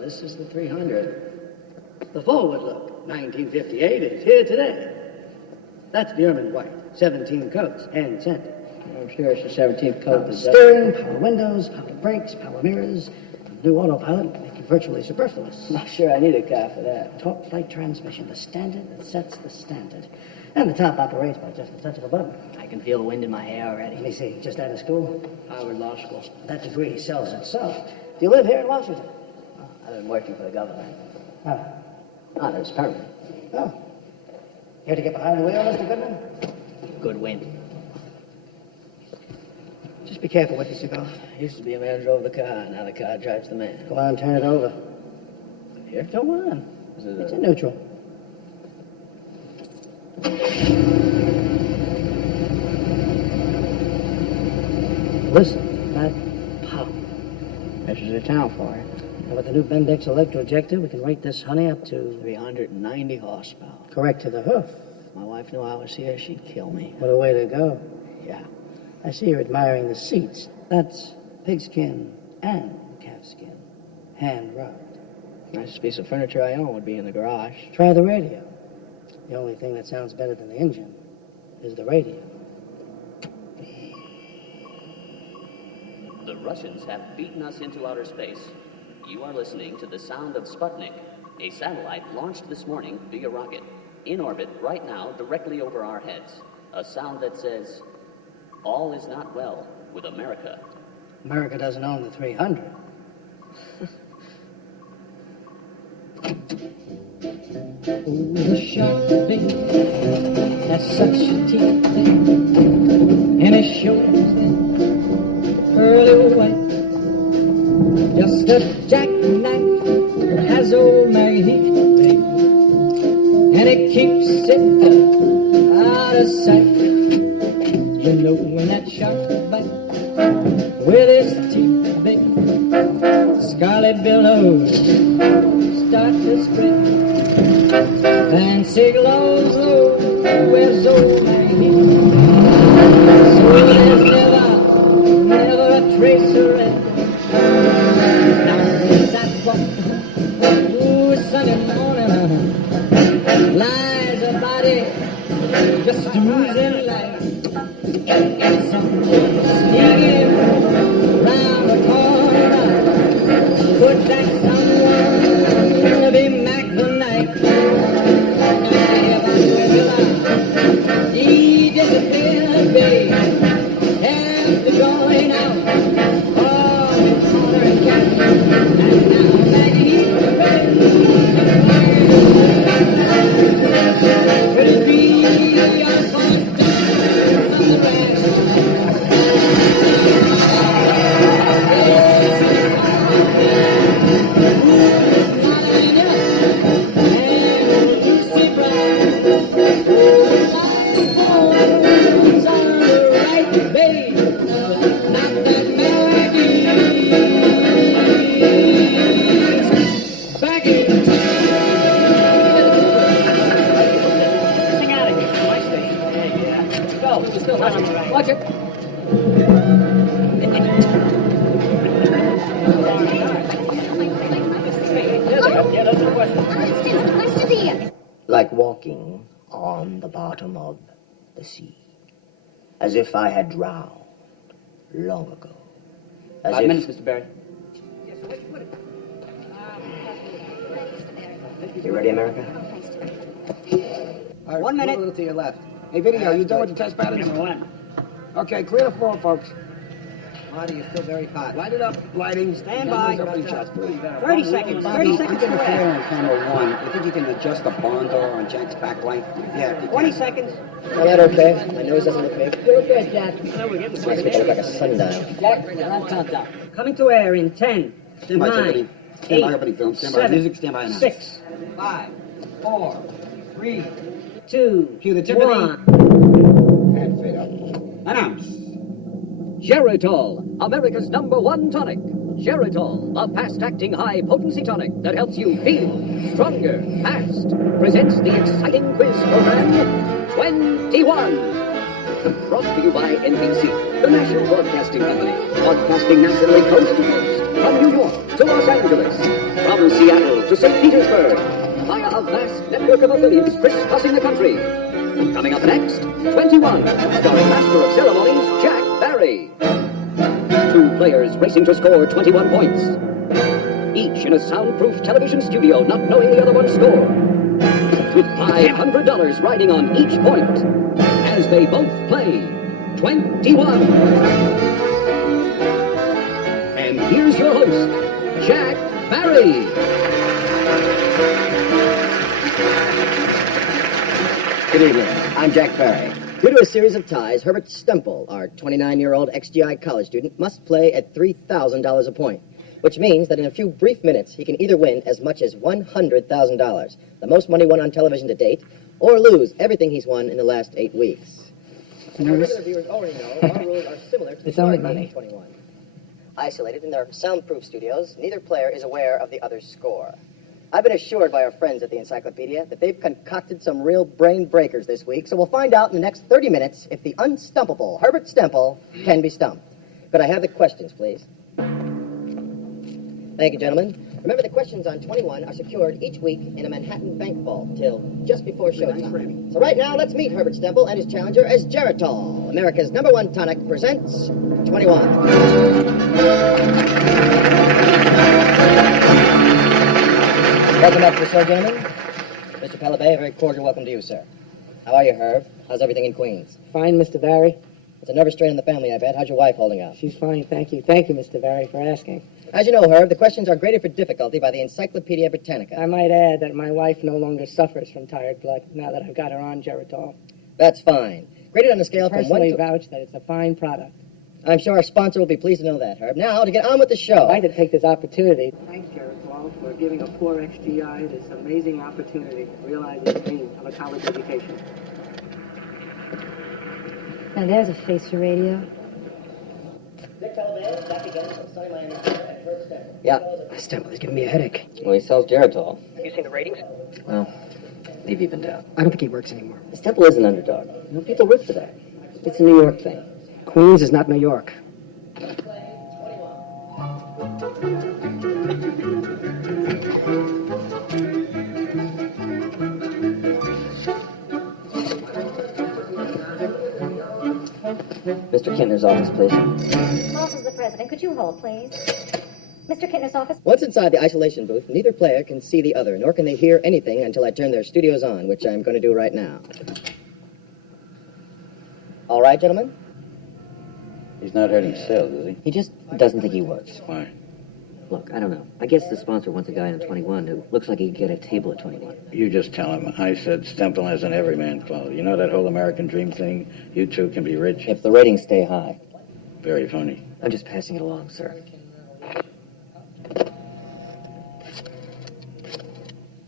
this is the 300. The forward look, 1958, is here today. That's the ermine white, 17 coats, hand scented. I'm sure it's the 17th coat. Power steering, power windows, power brakes, power mirrors. New autopilot make you virtually superfluous. Not sure I need a car for that. Torque flight transmission, the standard that sets the standard. And the top operates by just a touch of a button. I can feel the wind in my hair already. Let me see, just out of school? Harvard Law School. That degree sells itself. Do you live here in Washington? Oh, I've been working for the government. Oh. Oh, that's permanent. Oh. Here to get behind the wheel, Mr. Goodwin? Goodwin. Just be careful with your cigar. Used to be a man who drove the car, now the car drives the man. Go on, turn it over. Here? Go on. It's in neutral. Listen, that power. This is a town for it. And with the new Bendix electro-ejector, we can rate this honey up to... 390 horsepower. Correct to the hoof. If my wife knew I was here, she'd kill me. What a way to go. Yeah. I see you're admiring the seats. That's pigskin and calfskin. Hand-rubbed. Nicest piece of furniture I own would be in the garage. Try the radio. The only thing that sounds better than the engine is the radio. The Russians have beaten us into outer space. You are listening to the sound of Sputnik, a satellite launched this morning via rocket, in orbit right now directly over our heads. A sound that says, all is not well with America. America doesn't own the 300. Oh, the sharp thing, that's such a teeth thing, and it shows that pearly white. Just a jackknife that has old Maggie Heath, and it keeps it out of sight. You know when that shark bite with his teeth big, scarlet billows start to spread. Fancy glows low, where's old Maggie? So there's never a trace of red. Now there's that one, ooh, Sunday morning, lies a body just oozing life. And someone sneaking round the corner, could that someone be Mac the Knife? He disappeared, babe, after going out on his corner and cat, and now Maggie the red. Could it be our boss down from the rest? Watch it. Like walking on the bottom of the sea, as if I had drowned long ago. 5 minutes, Mr. Barry. You ready, America? All right, 1 minute. A little to your left. Hey, video, you done with the test patterns? Number one. Okay, clear the floor, folks. Marty, you're still very hot. Light it up. Lighting. Stand by. Opening shots, please. 30 seconds. 30 seconds I'm to clear red. on camera one. You think you can adjust the bond door on Jack's backlight? Yeah, if you 20 can. seconds. Is that okay? My nose doesn't look big. You look good, Jack. No, we're getting It's like a sundial. Jack, round countdown. Coming to air in 10, Stand by, 9, Tiffany. Stand by, 8, opening film. Stand by. 7, Music, stand by now. 6, 5, 4, 3, 2, Cue the Tiffany. 1. And fade up. Announce. Geritol, America's #1 tonic. Geritol, a fast-acting, high-potency tonic that helps you feel stronger, fast, presents the exciting quiz program 21. Brought to you by NBC, the national broadcasting company. Broadcasting nationally coast to coast. From New York to Los Angeles. From Seattle to St. Petersburg. Via a vast network of affiliates crisscrossing the country. Coming up next, 21, starring Master of Ceremonies, Jack Barry. Two players racing to score 21 points. Each in a soundproof television studio, not knowing the other one's score. With $500 riding on each point. As they both play 21. And here's your host, Jack Barry. Good evening. I'm Jack Barry. Due to a series of ties, Herbert Stemple, our 29-year-old ex-GI college student, must play at $3,000 a point, which means that in a few brief minutes, he can either win as much as $100,000, the most money won on television to date, or lose everything he's won in the last 8 weeks. Nervous? Regular viewers already know our rules are similar to the It's only start game money. of 21. Isolated in their soundproof studios, neither player is aware of the other's score. I've been assured by our friends at the Encyclopedia that they've concocted some real brain breakers this week, so we'll find out in the next 30 minutes if the unstumpable Herbert Stemple can be stumped. Could I have the questions, please? Thank you, gentlemen. Remember, the questions on 21 are secured each week in a Manhattan bank vault till just before showtime. So right now, let's meet Herbert Stemple and his challenger as Geritol, America's #1 tonic, presents 21. Welcome back to the show, gentlemen. Mr. Palabay, a very cordial welcome to you, sir. How are you, Herb? How's everything in Queens? Fine, Mr. Barry. It's a nervous strain in the family, I bet. How's your wife holding up? She's fine, thank you. Thank you, Mr. Barry, for asking. As you know, Herb, the questions are graded for difficulty by the Encyclopedia Britannica. I might add that my wife no longer suffers from tired blood now that I've got her on Geritol. That's fine. Graded on a scale from 1 Personally to... vouch that it's a fine product. I'm sure our sponsor will be pleased to know that, Herb. Now, to get on with the show. I'd like to take this opportunity to thank Geritol for giving a poor ex-GI this amazing opportunity to realize his dream of a college education. Now there's a face for radio. Dick Palabay, back again from Sunny Miami at First Step. Yeah. Stemple is giving me a headache. Well, he sells Geritol. Have you seen the ratings? Well, they've evened out. I don't think he works anymore. Stemple is an underdog. You know, people root for that. It's a New York thing. Queens is not New York. Mr. Kintner's office, please. Office of the President. Could you hold, please? Mr. Kintner's office. Once inside the isolation booth, neither player can see the other, nor can they hear anything until I turn their studios on, which I'm going to do right now. All right, gentlemen? He's not hurting sales, is he? He just doesn't think he works. Why? Look, I don't know. I guess the sponsor wants a guy on 21 who looks like he could get a table at 21. You just tell him. I said Stemple has an everyman quality. You know that whole American dream thing? You two can be rich? If the ratings stay high. Very funny. I'm just passing it along, sir.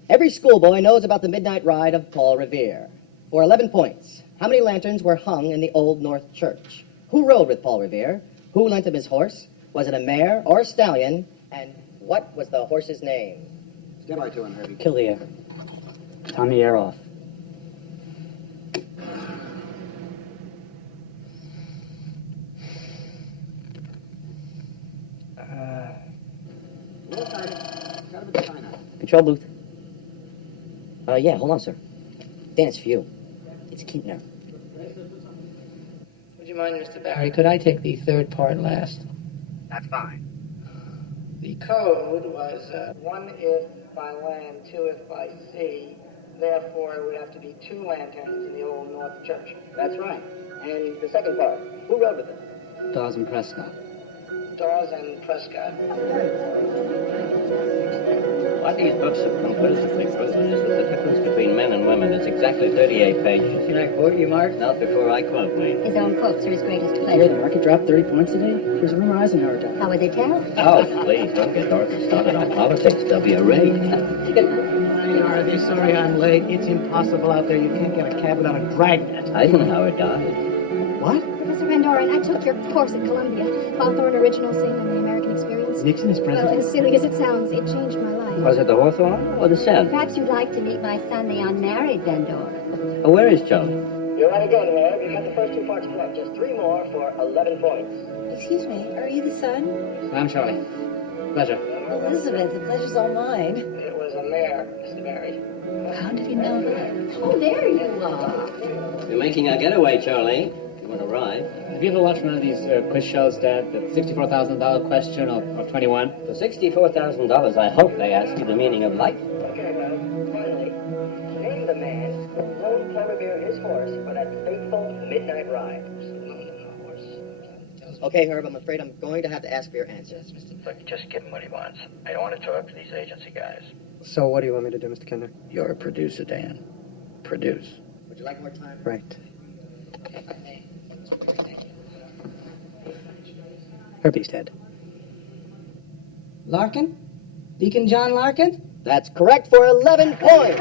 Every schoolboy knows about the midnight ride of Paul Revere. For 11 points, how many lanterns were hung in the Old North Church? Who rode with Paul Revere? Who lent him his horse? Was it a mare or a stallion? And what was the horse's name? Stand by to him, Herbie. Kill the air. Turn the air off. Control booth. Yeah, hold on, sir. Dan, it's for you. It's Keatner. Would you mind, Mr. Barry, could I take the third part last? That's fine. The code was 1 if by land, 2 if by sea. Therefore, it would have to be 2 lanterns in the Old North Church. That's right. And the second part, who rode with him? Dawes and Prescott. Dawes and Prescott. What these books have conclusively proven is that the difference between men and women is exactly 38 pages. Can I quote you, Mark? Not before I quote me. His own quotes are his greatest Yeah, the pleasure. market dropped 30 points today. Here's a rumor Eisenhower died. How would they tell? Oh, please, don't get Dorothy started on politics. There'll be a raid. Are they sorry I'm late? It's impossible out there. You can't get a cab without a dragnet. Eisenhower died. What? Professor Van Doren, I took your course at Columbia. Hawthorne original scene on the American experience. Nixon is Well, president? as silly as it sounds, it changed my life. Was it the Hawthorne or the Sen? Perhaps you'd like to meet my son, the unmarried Van Doren. Oh, where is Joe? You're on again, Herb. You got the first two parts correct. Just three more for 11 points. Excuse me, are you the son? I'm Charlie. Pleasure. Elizabeth, the pleasure's all mine. It was a mare, Mr. Barry. How did he know that? Oh, there you are. You're making a getaway, Charlie. If you want to ride. Have you ever watched one of these quiz shows, Dad? The $64,000 question or 21? For $64,000, I hope they ask you the meaning of life. Okay, well, finally, name the man who rode Polar Bear his horse for that fateful midnight ride. Okay, Herb, I'm afraid I'm going to have to ask for your answers. Look, just give him what he wants. I don't want to talk to these agency guys. So what do you want me to do, Mr. Kinder? You're a producer, Dan. Produce. Would you like more time? Right. Herbie's dead. Larkin? Deacon John Larkin? That's correct for 11 points.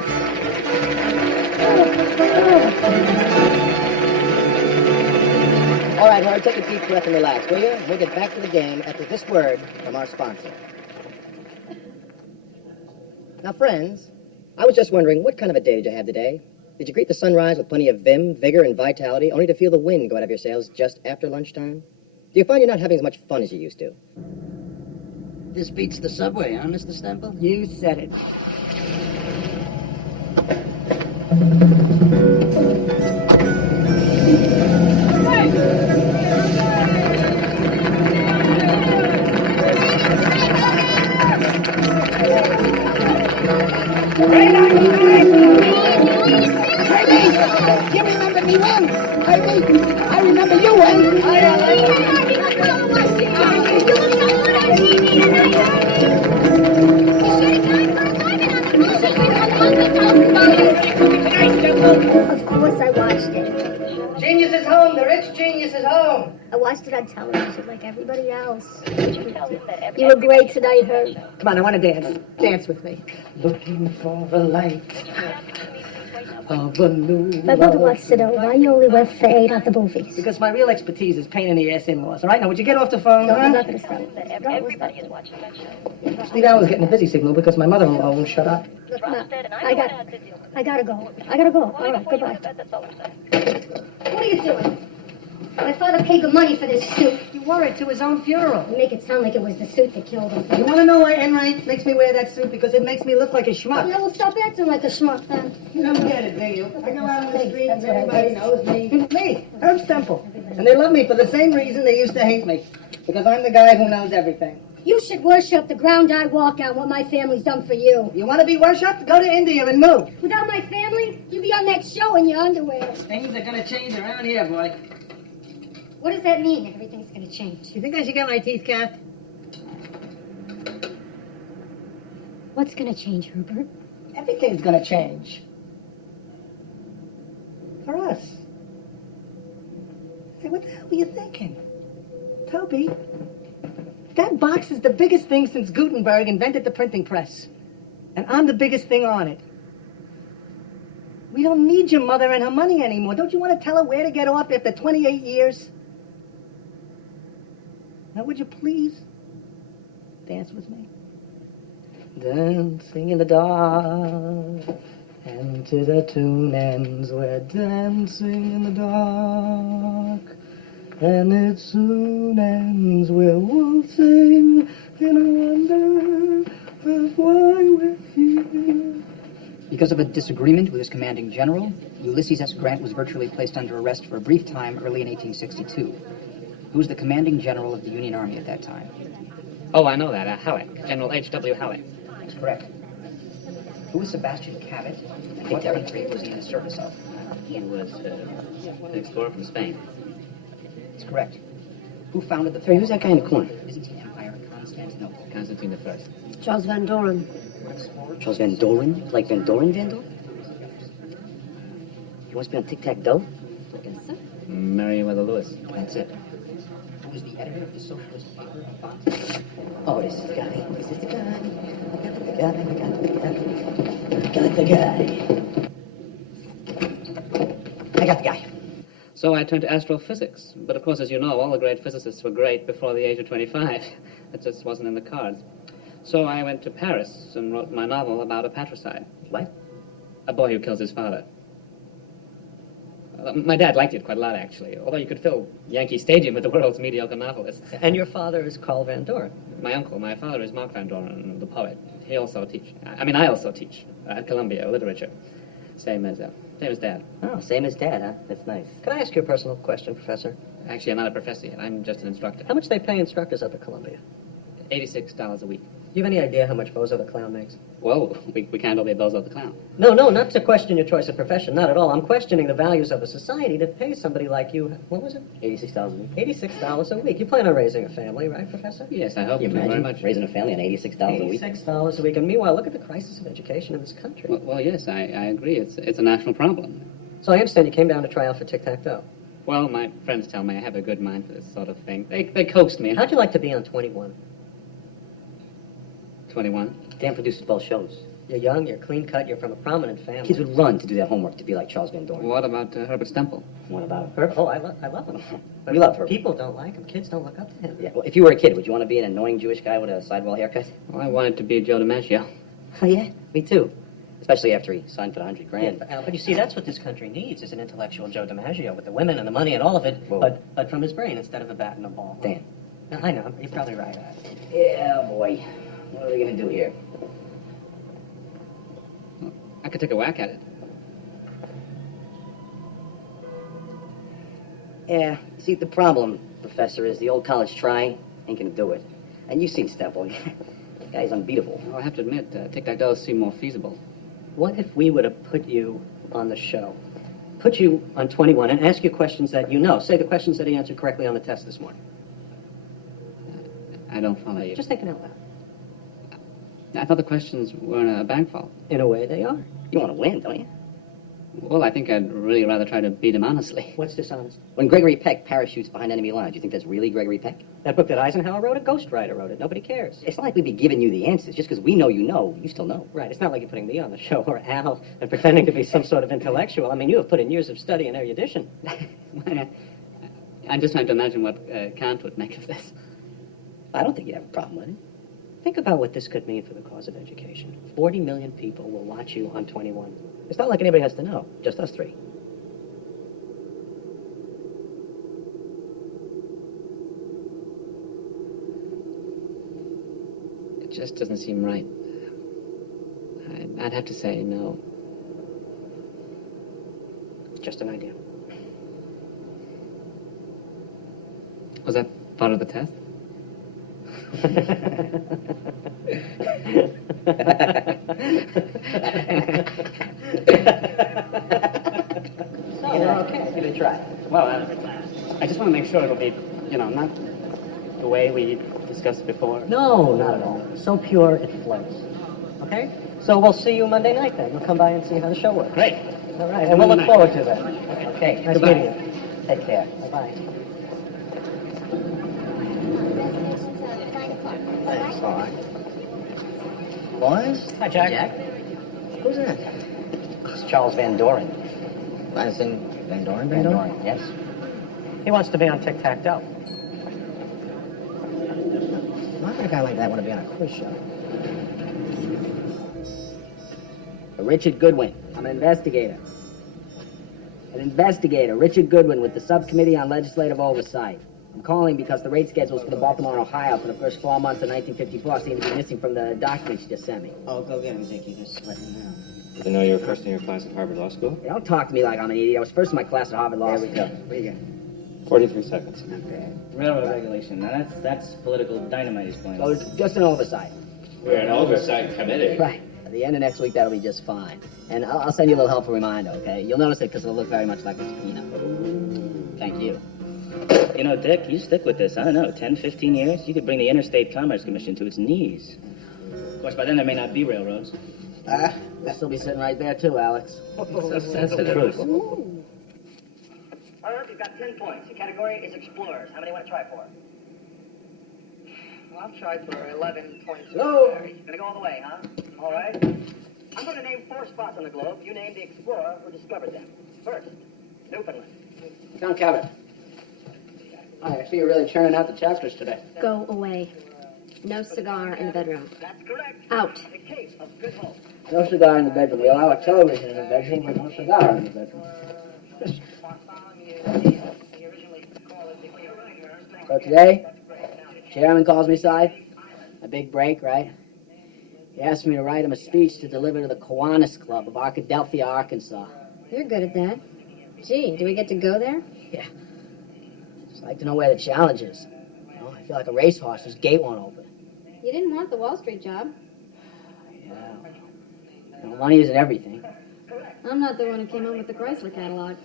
All right, Herb, take a deep breath and relax, will you? We'll get back to the game after this word from our sponsor. Now, friends, I was just wondering, what kind of a day did you have today? Did you greet the sunrise with plenty of vim, vigor, and vitality, only to feel the wind go out of your sails just after lunchtime? Do you find you're not having as much fun as you used to? This beats the subway, huh, Mr. Stemple? You said it. You remember me when? I remember you when? Of course I watched it. Genius is home. The rich genius is home. I watched it on television like everybody else. You were great tonight, Herb. Come on, I want to dance. Dance with me. Looking for a light of a new My mother wants to know why you only went for 8 at the movies. Because my real expertise is pain in the ass in-laws. All right, now would you get off the phone? No, huh? I'm not going to stop. Everybody is watching that show. Steve Allen's getting a busy signal because my mother-in-law won't shut up. Look, Ma, I gotta go. I gotta go. All right, goodbye. What are you doing? My father paid the money for this suit. He wore it to his own funeral. You make it sound like it was the suit that killed him. You want to know why Enright makes me wear that suit? Because it makes me look like a schmuck. Yeah, well, stop acting like a schmuck, then. You don't get it, do you? I go out on the street and That's what I everybody did. knows me. Me, Herb Stemple. And they love me for the same reason they used to hate me. Because I'm the guy who knows everything. You should worship the ground I walk on, what my family's done for you. You want to be worshipped? Go to India and move. Without my family, you'd be on that show in your underwear. Things are going to change around here, boy. What does that mean, everything's going to change? You think I should get my teeth capped? What's going to change, Herbert? Everything's going to change. For us. Hey, what the hell were you thinking? Toby, that box is the biggest thing since Gutenberg invented the printing press. And I'm the biggest thing on it. We don't need your mother and her money anymore. Don't you want to tell her where to get off after 28 years? Now, would you please dance with me? Dancing in the dark, and to the tune ends, we're dancing in the dark, and it soon ends, we're waltzing in a wonder of why we're here. Because of a disagreement with his commanding general, Ulysses S. Grant was virtually placed under arrest for a brief time early in 1862. Who was the commanding general of the Union Army at that time? Oh, I know that. Halleck. General H.W. Halleck. That's correct. Who was Sebastian Cabot, and what country was he in the service of? He was an explorer from Spain. That's correct. Who founded the Hey, who's that guy in the corner? Byzantine Empire of Constantinople? Constantine I. Charles Van Doren. Charles Van Doren? Like Van Doren, Van Doren? He wants to be on Tic-Tac-Toe? Meriwether Lewis. That's it. Who was the editor of the socialist paper of Bonds? Oh, this is the guy. This is the guy. I got the guy. So I turned to astrophysics. But of course, as you know, all the great physicists were great before the age of 25. That just wasn't in the cards. So I went to Paris and wrote my novel about a patricide. What? A boy who kills his father. My dad liked it quite a lot, actually, although you could fill Yankee Stadium with the world's mediocre novelists. And your father is Carl Van Doren. My uncle, my father is Mark Van Doren, the poet. He also teach. I also teach at Columbia, literature. Same as Dad. Oh, same as Dad, huh? That's nice. Can I ask you a personal question, Professor? Actually, I'm not a professor yet. I'm just an instructor. How much they pay instructors up at Columbia? $86 a week. Do you have any idea how much Bozo the Clown makes? Whoa, we can't obey Bozo the Clown. No, not to question your choice of profession, not at all. I'm questioning the values of a society that pays somebody like you, what was it? $86 a week. $86 a week. You plan on raising a family, right, Professor? Yes, I hope You you very imagine much. raising a family on $86 a week? $86 a week. And meanwhile, look at the crisis of education in this country. Well, yes, I agree. It's a national problem. So I understand you came down to try out for tic-tac-toe. Well, my friends tell me I have a good mind for this sort of thing. They coaxed me. How'd you like to be on 21? 21. Dan produces both shows. You're young, you're clean-cut, you're from a prominent family. Kids would run to do their homework to be like Charles Van Doren. What about Herbert Stemple? What about him? Herb? Oh, I love him. But We love Herbert. People don't like him. Kids don't look up to him. Yeah, well, if you were a kid, would you want to be an annoying Jewish guy with a sidewall haircut? Well, I wanted to be Joe DiMaggio. Oh, yeah? Me too. Especially after he signed for the $100,000. But you see, that's what this country needs, is an intellectual Joe DiMaggio with the women and the money and all of it, but from his brain instead of a bat and a ball. Dan. I know, you're probably right. Yeah, boy. What are we going to do here? I could take a whack at it. Yeah, see, the problem, Professor, is the old college try ain't going to do it. And you've seen Stemple. The guy's unbeatable. Well, I have to admit, tic-tac-toe seem more feasible. What if we would have put you on the show? Put you on 21 and ask you questions that you know. Say the questions that he answered correctly on the test this morning. I don't follow you. Just thinking out loud. I thought the questions were a bank fault. In a way, they are. You want to win, don't you? Well, I think I'd really rather try to beat him honestly. What's dishonest? When Gregory Peck parachutes behind enemy lines, you think that's really Gregory Peck? That book that Eisenhower wrote, a ghostwriter wrote it. Nobody cares. It's not like we'd be giving you the answers. Just because we know, you still know. Right. It's not like you're putting me on the show or Al and pretending to be some sort of intellectual. I mean, you have put in years of study and erudition. I'm just trying to imagine what Kant would make of this. I don't think you'd have a problem with it. Think about what this could mean for the cause of education. 40 million people will watch you on 21. It's not like anybody has to know. Just us three. It just doesn't seem right. I'd have to say no. Just an idea. Was that part of the test? Okay, give it a try. Well, I just want to make sure it'll be, not the way we discussed before. No, not at all. So pure, it flows. Okay? So we'll see you Monday night then. We'll come by and see how the show works. Great. All right, and we'll look forward to that. Okay. Nice Goodbye. meeting you. Take care. Bye-bye. Thanks, all right. Boys? Hi, Jack. Who's that? It's Charles Van Doren. As in Van Doren? Van Doren? Yes. He wants to be on tic-tac-toe. Why would a guy like that want to be on a quiz show? Richard Goodwin. I'm an investigator. Richard Goodwin with the Subcommittee on Legislative Oversight. I'm calling because the rate schedules for the Baltimore and Ohio for the first 4 months of 1954 seem to be missing from the documents you just sent me. Oh, go get him, Dickie. Just let him know. Did they know you were first in your class at Harvard Law School? Hey, don't talk to me like I'm an idiot. I was first in my class at Harvard Law School. There we go. What do you got? 43 seconds. Okay. Railroad regulation. Now that's political dynamite he's playing. So it's just an oversight. We're an oversight committee. Right. At the end of next week, that'll be just fine. And I'll send you a little helpful reminder, okay? You'll notice it because it'll look very much like a subpoena. Thank you. You know, Dick, you stick with this. I don't know, 10, 15 years? You could bring the Interstate Commerce Commission to its knees. Of course, by then there may not be railroads. I'll still be sitting right there, too, Alex. So sensitive. Herb, you've got 10 points. The category is explorers. How many do you want to try for? Well, I'll try for 11 points. No! Gonna go all the way, huh? All right. I'm gonna name 4 spots on the globe. You name the explorer who discovered them. First, Newfoundland. Count Cabot. I see you're really churning out the chapters today. Go away. No cigar in the bedroom. That's correct. Out. The Cape of Good Hope. No cigar in the bedroom. We allow a television in the bedroom, but no cigar in the bedroom. So today, Chairman calls me aside, a big break, right? He asked me to write him a speech to deliver to the Kiwanis Club of Arkadelphia, Arkansas. You're good at that. Gee, do we get to go there? Yeah. Just like to know where the challenge is. You know, I feel like a racehorse whose gate won't open. You didn't want the Wall Street job. Yeah. You know, money isn't everything. I'm not the one who came up with the Chrysler catalog.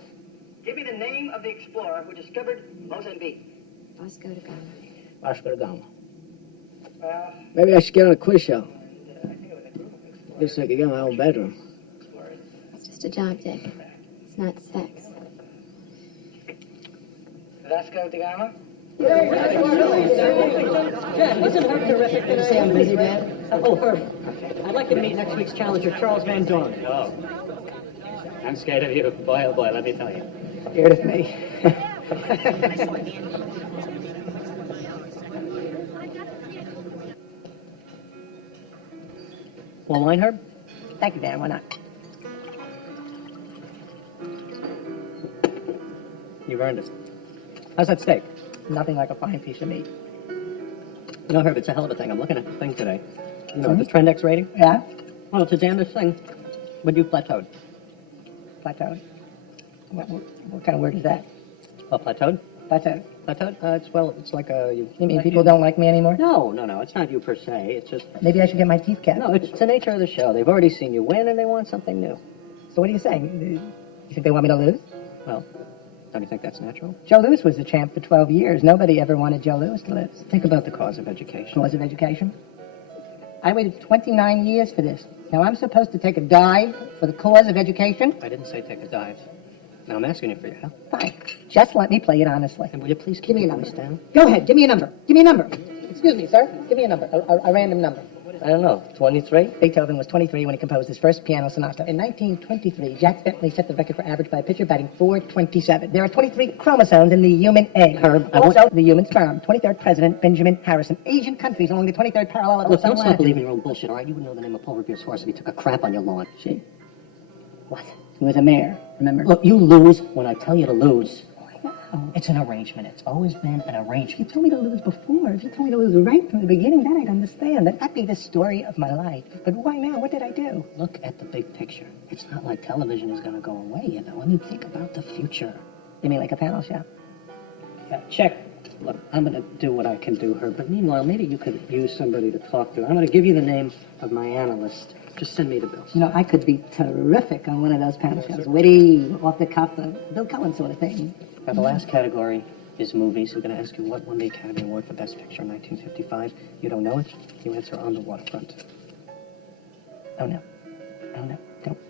Give me the name of the explorer who discovered Mozambique. Vasco da Gama. Vasco da Gama. Maybe I should get on a quiz show. Guess I could get my own bedroom. It's just a job, Dick. It's not sex. Vasco da Gama? Dad, wasn't Herb terrific? Did you say I'm busy, Dad? Oh, Herb. I'd like to meet next week's challenger, Charles Van Doren. Oh. I'm scared of you. Boy, oh boy, let me tell you. Scared of me. Want wine, Herb? Thank you, Dan. Why not? You've earned it. How's that steak? Nothing like a fine piece of meat. You know, Herb, it's a hell of a thing. I'm looking at the thing today. You know, the Trend X rating? Yeah? Well, it's a damnedest thing. But you plateaued. Plateaued. What kind of word is that? Well, plateaued? Plateaued. Plateaued? It's like a... You mean people don't like me anymore? No. It's not you per se. It's just... Maybe I should get my teeth capped. No, it's the nature of the show. They've already seen you win, and they want something new. So what are you saying? You think they want me to lose? Well, don't you think that's natural? Joe Louis was the champ for 12 years. Nobody ever wanted Joe Louis to lose. Think about the cause of education. Cause of education? I waited 29 years for this. Now I'm supposed to take a dive for the cause of education? I didn't say take a dive. Now I'm asking you for your help. Fine. Just let me play it honestly. And will you please give me a number, Stan? Go ahead. Give me a number. Give me a number. Excuse me, sir. Give me a number. A random number. I don't know. 23? Beethoven was 23 when he composed his first piano sonata. In 1923, Jack Bentley set the record for average by a pitcher batting .427. There are 23 chromosomes in the human egg. Herb, Also, the human sperm. 23rd President Benjamin Harrison. Asian countries along the 23rd parallel of Look, the don't sun stop believing your own bullshit, all right? You wouldn't know the name of Paul Revere's horse if he took a crap on your lawn. Gee. What? He was a mayor, remember? Look, you lose when I tell you to lose. It's an arrangement. It's always been an arrangement. You told me to lose before. If you told me to lose right from the beginning, then I'd understand. That'd be the story of my life. But why now? What did I do? Look at the big picture. It's not like television is going to go away, you know. I mean, think about the future. You mean like a panel show? Yeah, check. Look, I'm going to do what I can do, Herb. But meanwhile, maybe you could use somebody to talk to. I'm going to give you the name of my analyst. Just send me the bills. You know, I could be terrific on one of those panel shows. Witty, off the cuff, Bill Cullen sort of thing. Now, the last category is movies. We're going to ask you what won the Academy Award for Best Picture in 1955. You don't know it? You answer On the Waterfront. Oh, no. Oh, no.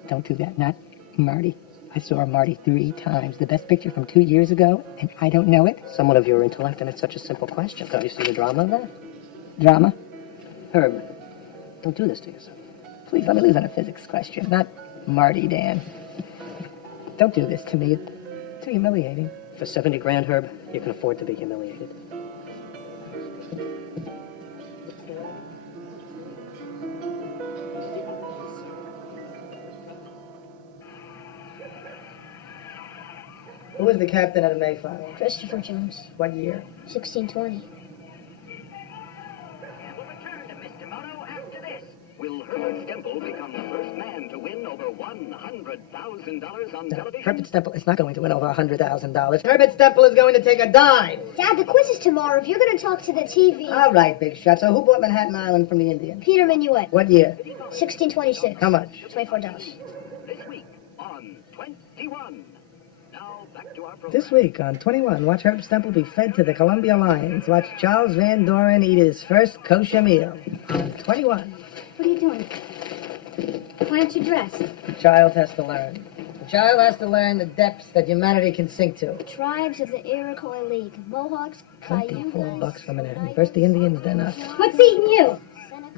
Don't do that. Not Marty. I saw Marty 3 times. The Best Picture from 2 years ago, and I don't know it. Someone of your intellect, and it's such a simple question. Don't you see the drama of that? Drama? Herb, don't do this to yourself. Please, let me lose on a physics question. Not Marty, Dan. Don't do this to me. It's too humiliating. For 70 grand, Herb, you can afford to be humiliated. Who was the captain of the Mayflower? Christopher Jones, What year? 1620. Will Herbert Stemple become the first man to win over $100,000 on television? Herbert Stemple is not going to win over $100,000. Herbert Stemple is going to take a dive. Dad, the quiz is tomorrow. If you're going to talk to the TV... All right, big shot. So who bought Manhattan Island from the Indians? Peter Minuet. What year? 1626. How much? $24. This week on 21. Now back to our program. This week on 21, watch Herb Stemple be fed to the Columbia Lions. Watch Charles Van Doren eat his first kosher meal on 21. What are you doing? Why aren't you dressed? The child has to learn. The child has to learn the depths that humanity can sink to. Tribes of the Iroquois League. Mohawks, Cayugas... $24 for Manhattan. First the Indians, then us. What's eating you?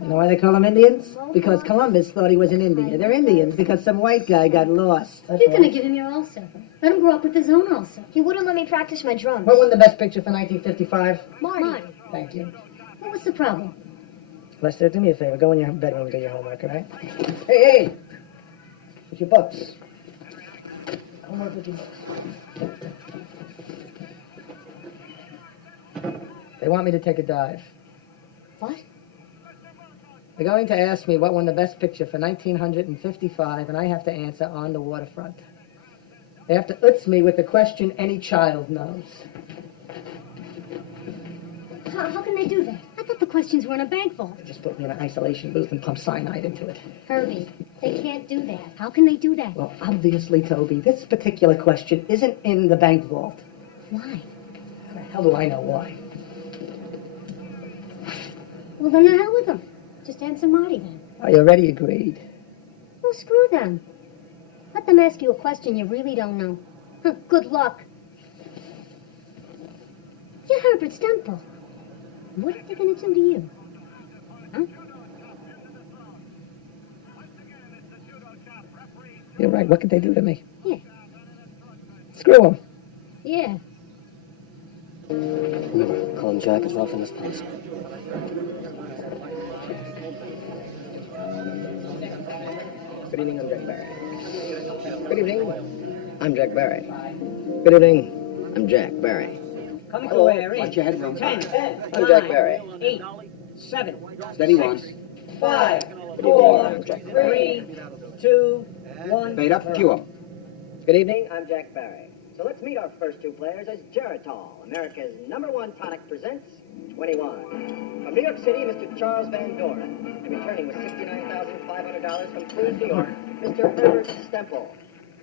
You know why they call them Indians? Because Columbus thought he was in India. They're Indians because some white guy got lost. That's You're all. going to give him your ulcer. Let him grow up with his own ulcer. He wouldn't let me practice my drums. What won the Best Picture for 1955? Marty. Thank you. What was the problem? Lester, do me a favor. Go in your bedroom and do your homework, all right? Hey! With your books. Homework with your books. They want me to take a dive. What? They're going to ask me what won the best picture for 1955, and I have to answer on the waterfront. They have to utz me with the question any child knows. How can they do that? I thought the questions were in a bank vault. Just put me in an isolation booth and pump cyanide into it. Herbie, they can't do that. How can they do that? Well, obviously, Toby, this particular question isn't in the bank vault. Why? How the hell do I know why? Well, then the hell with them. Just answer Marty then. I already agreed. Well, screw them. Let them ask you a question you really don't know. Good luck. You're Herbert Stemple. What are they going to do to you? Huh? You're right. What could they do to me? Yeah. Screw them. Yeah. Remember, call him Jack as often as possible. Good evening, I'm Jack Barry. Good evening, I'm Jack Barry. Good evening, I'm Jack Barry. Coming Hello, to where? watch your head, room. 10, I'm Jack Barry. 8, 7, Steady one. 5, Good evening, 4, I'm Jack 3, 2, 1. Fade up, cue him. Good evening, I'm Jack Barry. So let's meet our first two players as Geritol, America's #1 tonic, presents 21. From New York City, Mr. Charles Van Doren. And returning with $69,500 from Queens, New York, Mr. Herbert Stemple.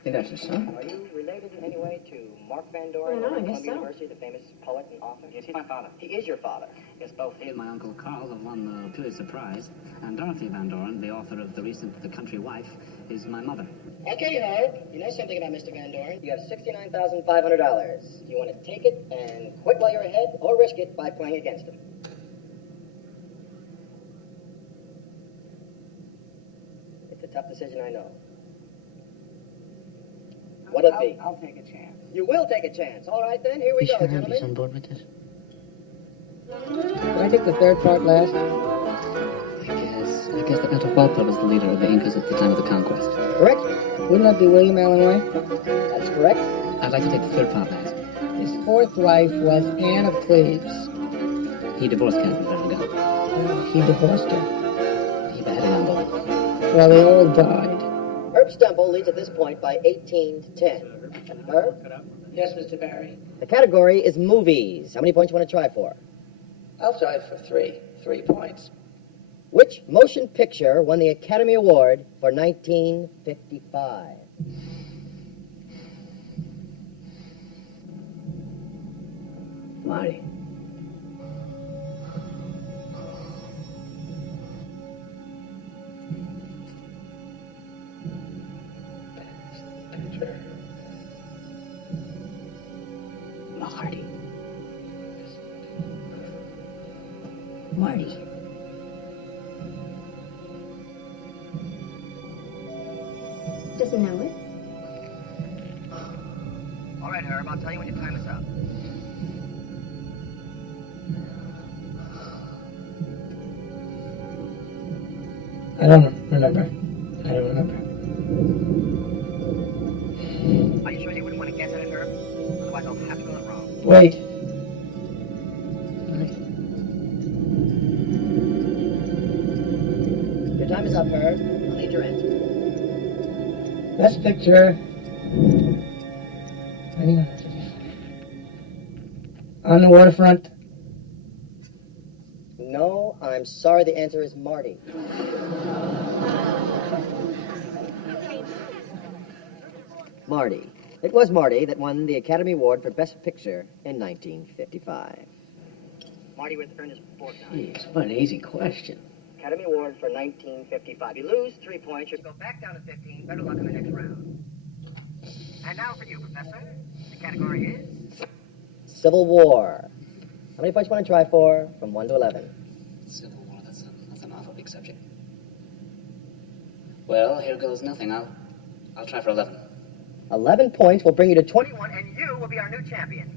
Hey, that's his son. Are you related in any way to Mark Van Doren, Oh, no, I of guess Columbia so. University, the famous poet and author? Yes, he's my father. He is your father. Yes, both he and my Uncle Carl have won the Pulitzer Prize. And Dorothy Van Doren, the author of the recent The Country Wife, is my mother. Okay, Herb, you know something about Mr. Van Doren. You have $69,500. Do you want to take it and quit while you're ahead, or risk it by playing against him? It's a tough decision, I know. What'll it be? I'll take a chance. You will take a chance. All right, then, here we go, He's on gentlemen. board with this. Can I take the third part last? I guess that Otto Walter was the leader of the Incas at the time of the conquest. Correct? Wouldn't that be William Allen White? That's correct. I'd like to take the third part last. His fourth wife was Anne of Cleves. He divorced Catherine Van Gogh. He divorced her. He had an both. Well, they all died. Herb Stemple leads at this point by 18 to 10. Herb? Yes, Mr. Barry. The category is movies. How many points you want to try for? I'll try for 3. 3 points. Which motion picture won the Academy Award for 1955? Marty. Marty. Marty. Doesn't know it. All right, Herb, I'll tell you when your time is up. I don't remember. I don't remember. Are you sure you wouldn't want to guess at it, Herb? Otherwise, I'll have to go it wrong. Wait. Your time is up, Herb. I'll need your answer. Best picture. On the waterfront. No, I'm sorry, the answer is Marty. Marty. It was Marty that won the Academy Award for Best Picture in 1955. Marty with earned his fourth time. Jeez, what an easy question. Academy Award for 1955. You lose 3 points. You go back down to 15. Better luck in the next round. And now for you, Professor. The category is Civil War. How many points you want to try for? From 1 to 11. Civil War, that's an awful big subject. Well, here goes nothing. I'll try for 11. 11 points will bring you to 21, and you will be our new champion.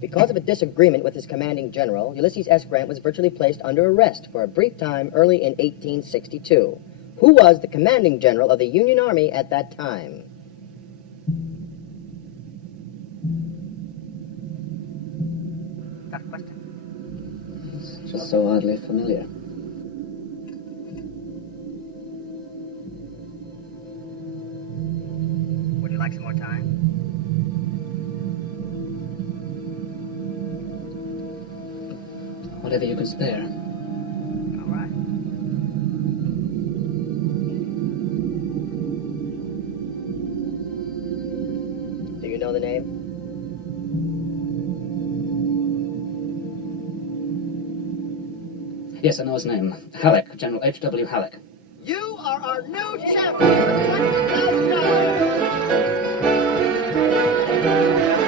Because of a disagreement with his commanding general, Ulysses S. Grant was virtually placed under arrest for a brief time early in 1862. Who was the commanding general of the Union Army at that time? Tough question. Just so oddly familiar. Would you like some more time? Whatever you can spare. All right. Do you know the name? Yes, I know his name. Halleck, General H.W. Halleck. You are our new champion of $20,000.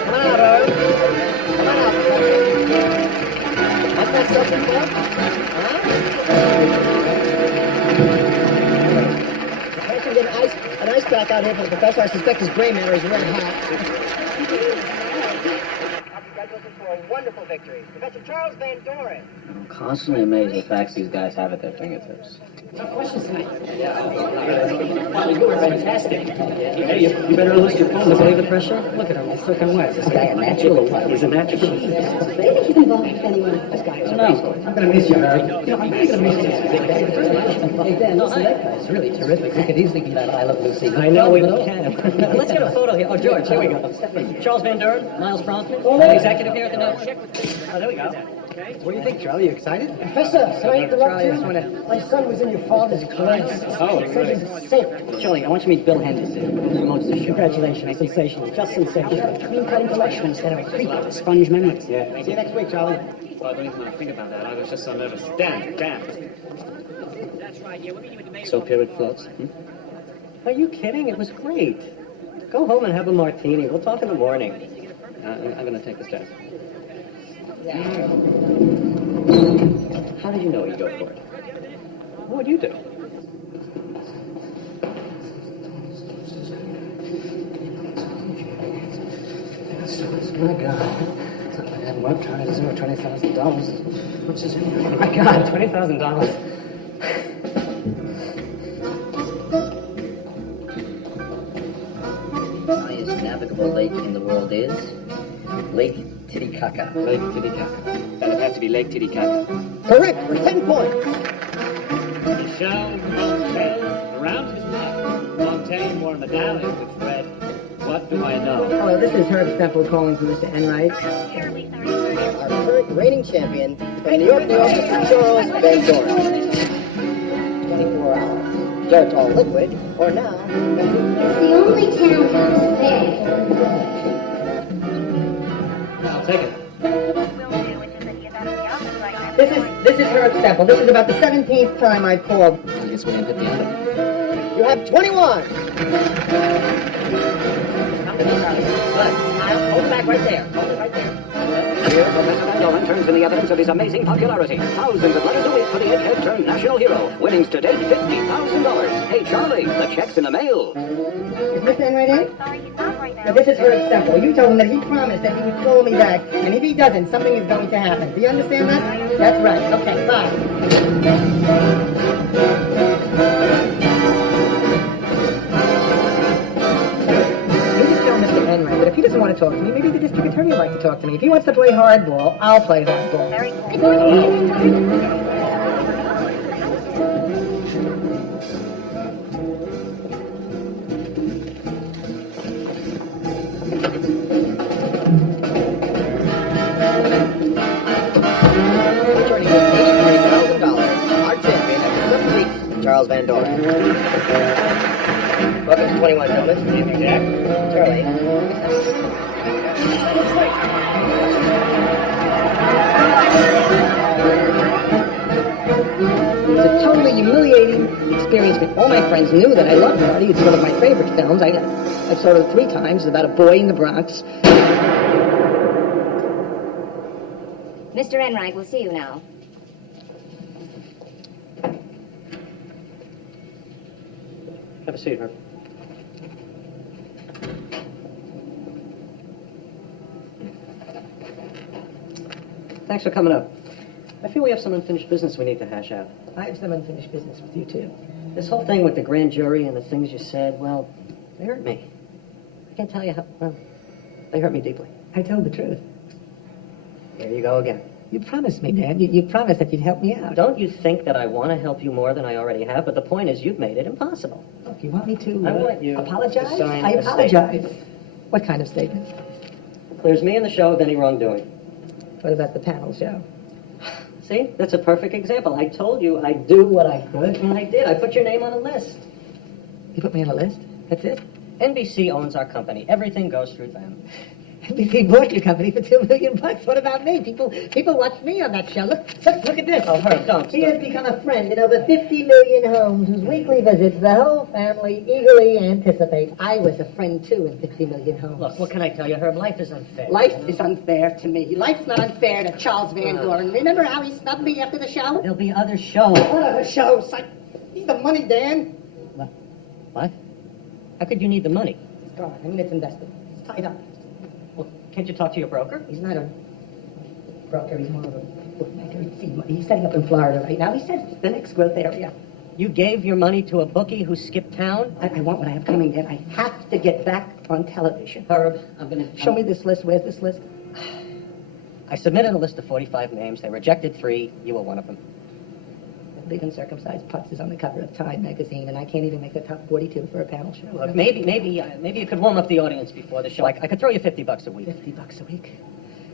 Come on out, Herb. Come on out, Professor. What's that something for? Huh? Professor, get an ice pack out here for the professor. I suspect his gray matter is red hot. Congratulations for a wonderful victory. Professor Charles Van Doren. I'm constantly amazed at the facts these guys have at their fingertips. No questions tonight. Well, you were fantastic. Hey, you better lose your phone to believe the pressure. Look at him, he's looking wet. Is this guy a natural or what? He's a natural. Do you think he's involved with anyone? This guy is no. I'm gonna miss you, Herb. You know, I'm really gonna miss you. Hey, Dan, listen, that guy's really terrific. We could easily be that I Love Lucy. I know we can. Let's get a photo here. Oh, George, here we go. Charles Van Doren, Miles Bronfman, executive here at the network. Oh, there we go. What do you think, Charlie? You excited? Professor, can I interrupt Charlie, I just wanna... My son was in your father's class. Oh, Says he's safe. Charlie, I want you to meet Bill Henderson. He promotes the show. Congratulations, sensational, just sensational. Clean-cut intellectual instead of a creep with a sponge memory. Yeah. See you next week, Charlie. Well, I don't even want to think about that. I was just so nervous. Dan. So period floats. Are you kidding? It was great. Go home and have a martini. We'll talk in the morning. I'm going to take the stairs. How did you know he'd go for it? What would you do? My God. It's not like I haven't worked hard. It's over $20,000. What's his name? Oh, my God, $20,000. The highest navigable lake in the world is Lake Titicaca. Lake Titicaca. That'd have to be Lake Titicaca. Correct, for 10 points. Michel Montaigne, around his neck, Montaigne wore a medallion which read, "What do I know?" Hello, this is Herb Stemple calling for Mr. Enright. Our current reigning champion from New York, Mr. Charles Van Doren. 24 hours. Geritol liquid, or now... It's the only townhouse there. I'll take it. This is Herb Stemple. This is about the 17th time I've called. I guess we ain't hit the end. You have 21. Hold it back right there. Hold it right there. Here, Professor Van Doren turns in the evidence of his amazing popularity. Thousands of letters a week for the egghead turned national hero. Winnings to date, $50,000. Hey, Charlie, the check's in the mail. Is Mr. Enright in? Now, this is Herb Stemple. You told him that he promised that he would call me back, and if he doesn't, something is going to happen. Do you understand that? That's right. Okay, bye. Mr. Enright, but if he doesn't want to talk to me, maybe the district attorney would like to talk to me. If he wants to play hardball, I'll play hardball. Returning with $80,000. Our champion after 7 weeks, Charles Van Doren. Welcome to 21, gentlemen. Good evening, Jack. Charlie. It was a totally humiliating experience, but all my friends knew that I loved Marty. It's one of my favorite films. I saw it 3 times. It's about a boy in the Bronx. Mr. Enright, we'll see you now. Have a seat, Herb. Thanks for coming up. I feel we have some unfinished business we need to hash out. I have some unfinished business with you, too. This whole thing with the grand jury and the things you said, well, they hurt me. I can't tell you how, well, they hurt me deeply. I tell the truth. There you go again. You promised me, Dan. You promised that you'd help me out. Don't you think that I want to help you more than I already have? But the point is, you've made it impossible. Look, you want me to I want you apologize? to sign I a apologize. statement. What kind of statement? Clears me and the show of any wrongdoing. What about the panel show? See, that's a perfect example. I told you I'd do what I could, and I did. I put your name on a list. You put me on a list? That's it? NBC owns our company. Everything goes through them. NBC bought your company for $2 million. What about me? People watch me on that show. Look at this. Oh, Herb, don't. He has become a friend in over 50 million homes whose weekly visits the whole family eagerly anticipate. I was a friend, too, in 50 million homes. Look, what can I tell you, Herb? Life is unfair. Life is unfair to me. Life's not unfair to Charles Van Doren. Remember how he snubbed me after the show? There'll be other shows. What other shows? I need the money, Dan. What? How could you need the money? It's gone. I mean, it's invested. It's tied up. Well, can't you talk to your broker? He's not a broker. He's more of a bookmaker. He's setting up in Florida right now. He said it's the next growth area. You gave your money to a bookie who skipped town? I want what I have coming, Dan. I have to get back on television. Herb, I'm going to... Show me this list. Where's this list? I submitted a list of 45 names. They rejected 3. You were one of them. The big uncircumcised putz is on the cover of Time magazine, and I can't even make the top 42 for a panel show. Look, maybe you could warm up the audience before the show. I could throw you $50 a week. $50 a week?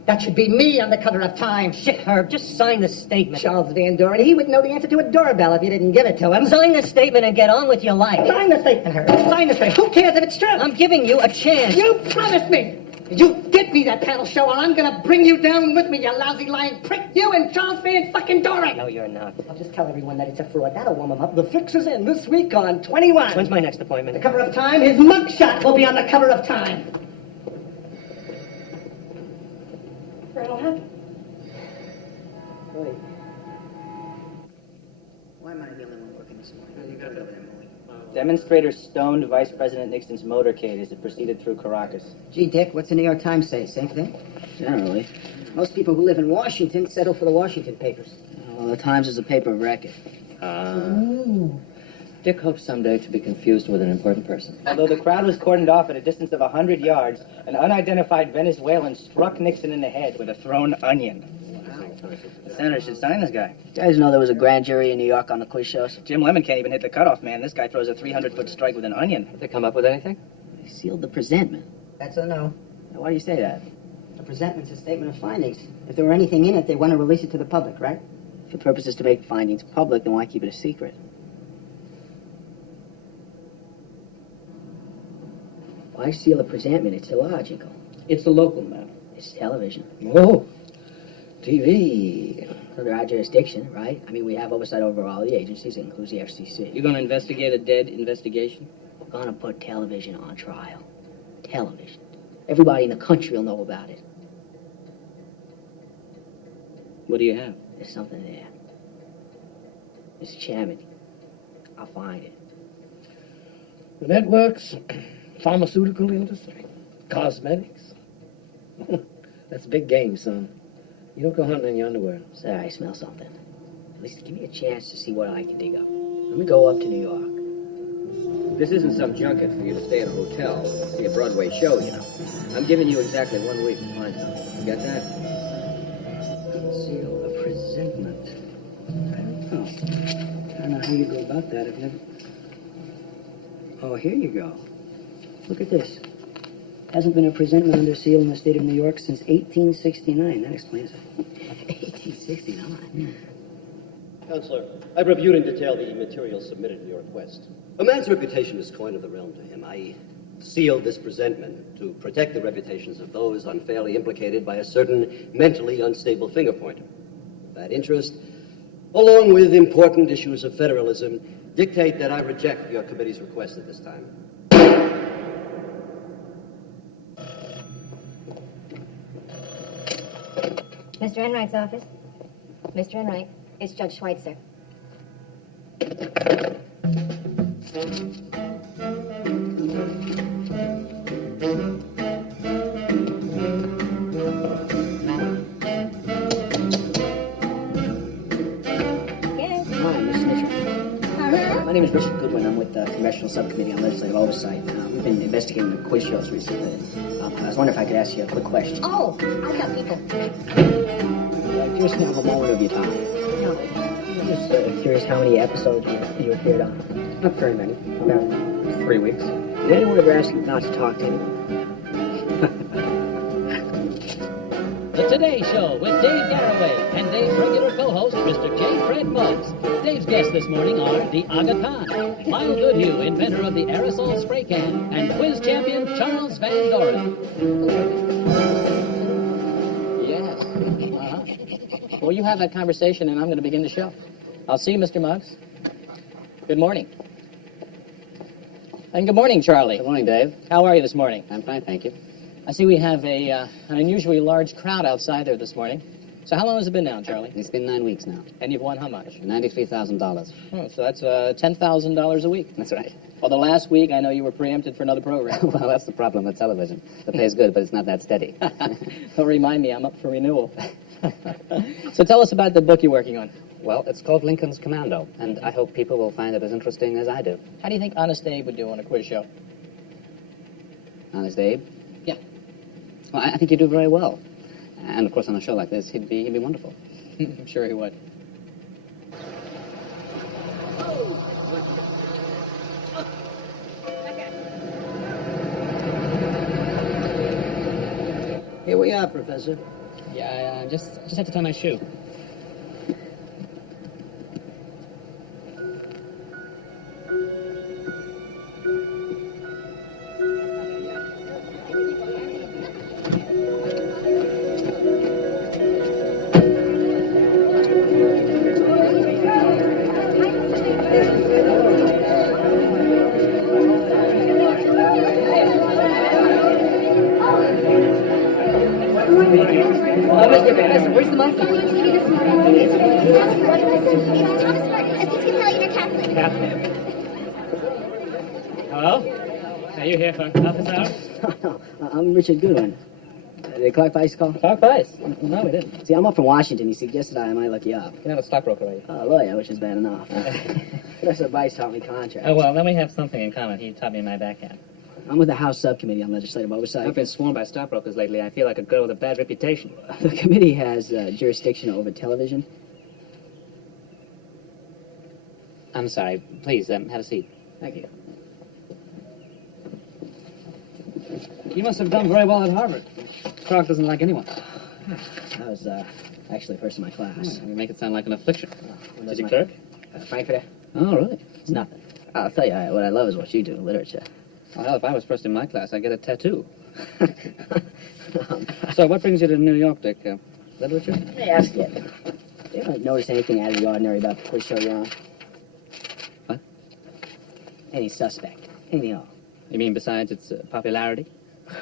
That should be me on the cover of Time. Shit, Herb, just sign the statement. Charles Van Doren, he would know the answer to a doorbell if you didn't give it to him. Sign the statement and get on with your life. Sign the statement, Herb. Sign the statement. Who cares if it's true? I'm giving you a chance. You promised me. You get me that panel show, or I'm gonna bring you down with me, you lousy lying prick. You and Charles Van fucking Doren. No, you're not. I'll just tell everyone that it's a fraud. That'll warm him up. The fix is in this week on 21. When's my next appointment? The cover of Time. His mugshot will be on the cover of Time. What'll happen? Wait. Why am I the only one working this morning? You got it over there, Molly. Demonstrators stoned Vice President Nixon's motorcade as it proceeded through Caracas. Gee, Dick, what's the New York Times say? Same thing? Generally. Most people who live in Washington settle for the Washington papers. Well, the Times is a paper of record. Dick hopes someday to be confused with an important person. Although the crowd was cordoned off at a distance of 100 yards, an unidentified Venezuelan struck Nixon in the head with a thrown onion. The senator should sign this guy. You guys know there was a grand jury in New York on the quiz shows? Jim Lemon can't even hit the cutoff, man. This guy throws a 300-foot strike with an onion. Did they come up with anything? They sealed the presentment. That's a no. Now, why do you say that? The presentment's a statement of findings. If there were anything in it, they want to release it to the public, right? If the purpose is to make findings public, then why keep it a secret? Why seal a presentment? It's illogical. It's a local matter. It's television. Oh, TV. Under our jurisdiction, right? I mean, we have oversight over all the agencies. It includes the FCC. You're going to investigate a dead investigation? We're going to put television on trial. Television. Everybody in the country will know about it. What do you have? There's something there. Mr. Chairman, I'll find it. The networks, pharmaceutical industry, cosmetics. That's big game, son. You don't go hunting in your underwear. Sir, I smell something. At least give me a chance to see what I can dig up. Let me go up to New York. This isn't some junket for you to stay in a hotel, see a Broadway show, you know. I'm giving you exactly 1 week to find something. You get that? Seal a presentment. I don't know how you go about that. I've never... Oh, here you go. Look at this. Hasn't been a presentment under seal in the state of New York since 1869. That explains it. 1869? Counselor, I've reviewed in detail the materials submitted in your request. A man's reputation is coin of the realm to him. I sealed this presentment to protect the reputations of those unfairly implicated by a certain mentally unstable finger pointer. That interest, along with important issues of federalism, dictate that I reject your committee's request at this time. Mr. Enright's office. Mr. Enright, it's Judge Schweitzer. Hi, Miss Mitchell. My name is Richard Goodwin. I'm with Congressional Subcommittee on Legislative Oversight. We've been investigating the quiz shows recently. I was wondering if I could ask you a quick question. Oh, I've got people. Just have a moment of your time. No. I'm just curious how many episodes you appeared on. Not very many. About 3 weeks. Did anyone ever ask you not to talk to anyone? The Today Show with Dave Garroway and Dave's regular co-host, Mr. J. Fred Muggs. Dave's guests this morning are the Aga Khan, Lyle Goodhue, inventor of the aerosol spray can, and quiz champion Charles Van Doren. Yeah. Well, you have that conversation, and I'm going to begin the show. I'll see you, Mr. Muggs. Good morning. And good morning, Charlie. Good morning, Dave. How are you this morning? I'm fine, thank you. I see we have an unusually large crowd outside there this morning. So how long has it been now, Charlie? It's been 9 weeks now. And you've won how much? $93,000. Oh, so that's $10,000 a week. That's right. Although last week I know you were preempted for another program. Well, that's the problem with television. The pay's good, but it's not that steady. Don't remind me, I'm up for renewal. So tell us about the book you're working on. Well, it's called Lincoln's Commando, and I hope people will find it as interesting as I do. How do you think Honest Abe would do on a quiz show? Honest Abe? Yeah. Well, I think he'd do very well. And, of course, on a show like this, he'd be wonderful. I'm sure he would. Here we are, Professor. Yeah, I just have to tie my shoe. Mr. Professor, where's the microphone? Hello? Are you here for office hours? No, I'm Richard Goodwin. Did Clark Weiss call? Clark Weiss? No, we didn't. See, I'm up from Washington. He suggested I might look you up. You're not a stockbroker, are you? A lawyer, which is bad enough. Professor Weiss taught me contracts. Oh, well, then we have something in common. He taught me my backhand. I'm with the House Subcommittee on Legislative Oversight. I've been sworn by stockbrokers lately. I feel like a girl with a bad reputation. The committee has jurisdiction over television. I'm sorry. Please, have a seat. Thank you. You must have done very well at Harvard. Clark doesn't like anyone. I was actually first in my class. You make it sound like an affliction. Did you clerk? Frankfurter. Oh, really? It's nothing. I'll tell you, what I love is what you do, literature. Well, hell, if I was first in my class, I'd get a tattoo. So, what brings you to New York, Dick? Literature? Let me ask you. You ever notice anything out of the ordinary about the quiz show you're on? What? Any suspect. Anything at all. You mean besides its popularity?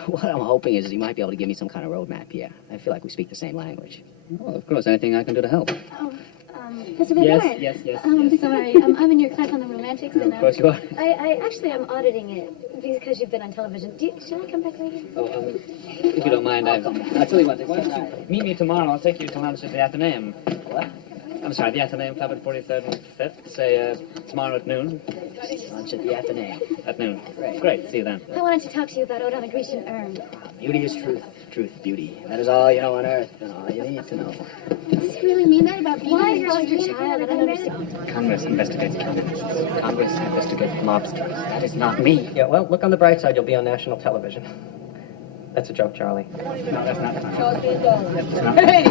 What I'm hoping is you might be able to give me some kind of roadmap here. I feel like we speak the same language. Oh, of course. Anything I can do to help. Oh, Professor Van Doren. Yes. Sorry, I'm in your class on the romantics, and Of course you are. I actually am auditing it because you've been on television. Should I come back later? Oh, if you don't mind, I'll tell you what. Why don't you meet me tomorrow? I'll take you to lunch at the Athenaeum. What? I'm sorry, the Athenaeum Club at 43rd and 5th. Say, tomorrow at noon. Lunch at the Athenaeum. At noon. Great. See you then. I wanted to talk to you about Ode on a Grecian Urn. Beauty is truth. Truth, beauty. That is all you know on earth, and all you need to know. Does he really mean that about being a foster child? I don't understand. Congress investigates communists. Congress investigates mobsters. That is not me. Yeah, well, look on the bright side. You'll be on national television. That's a joke, Charlie. No, that's not. Hey,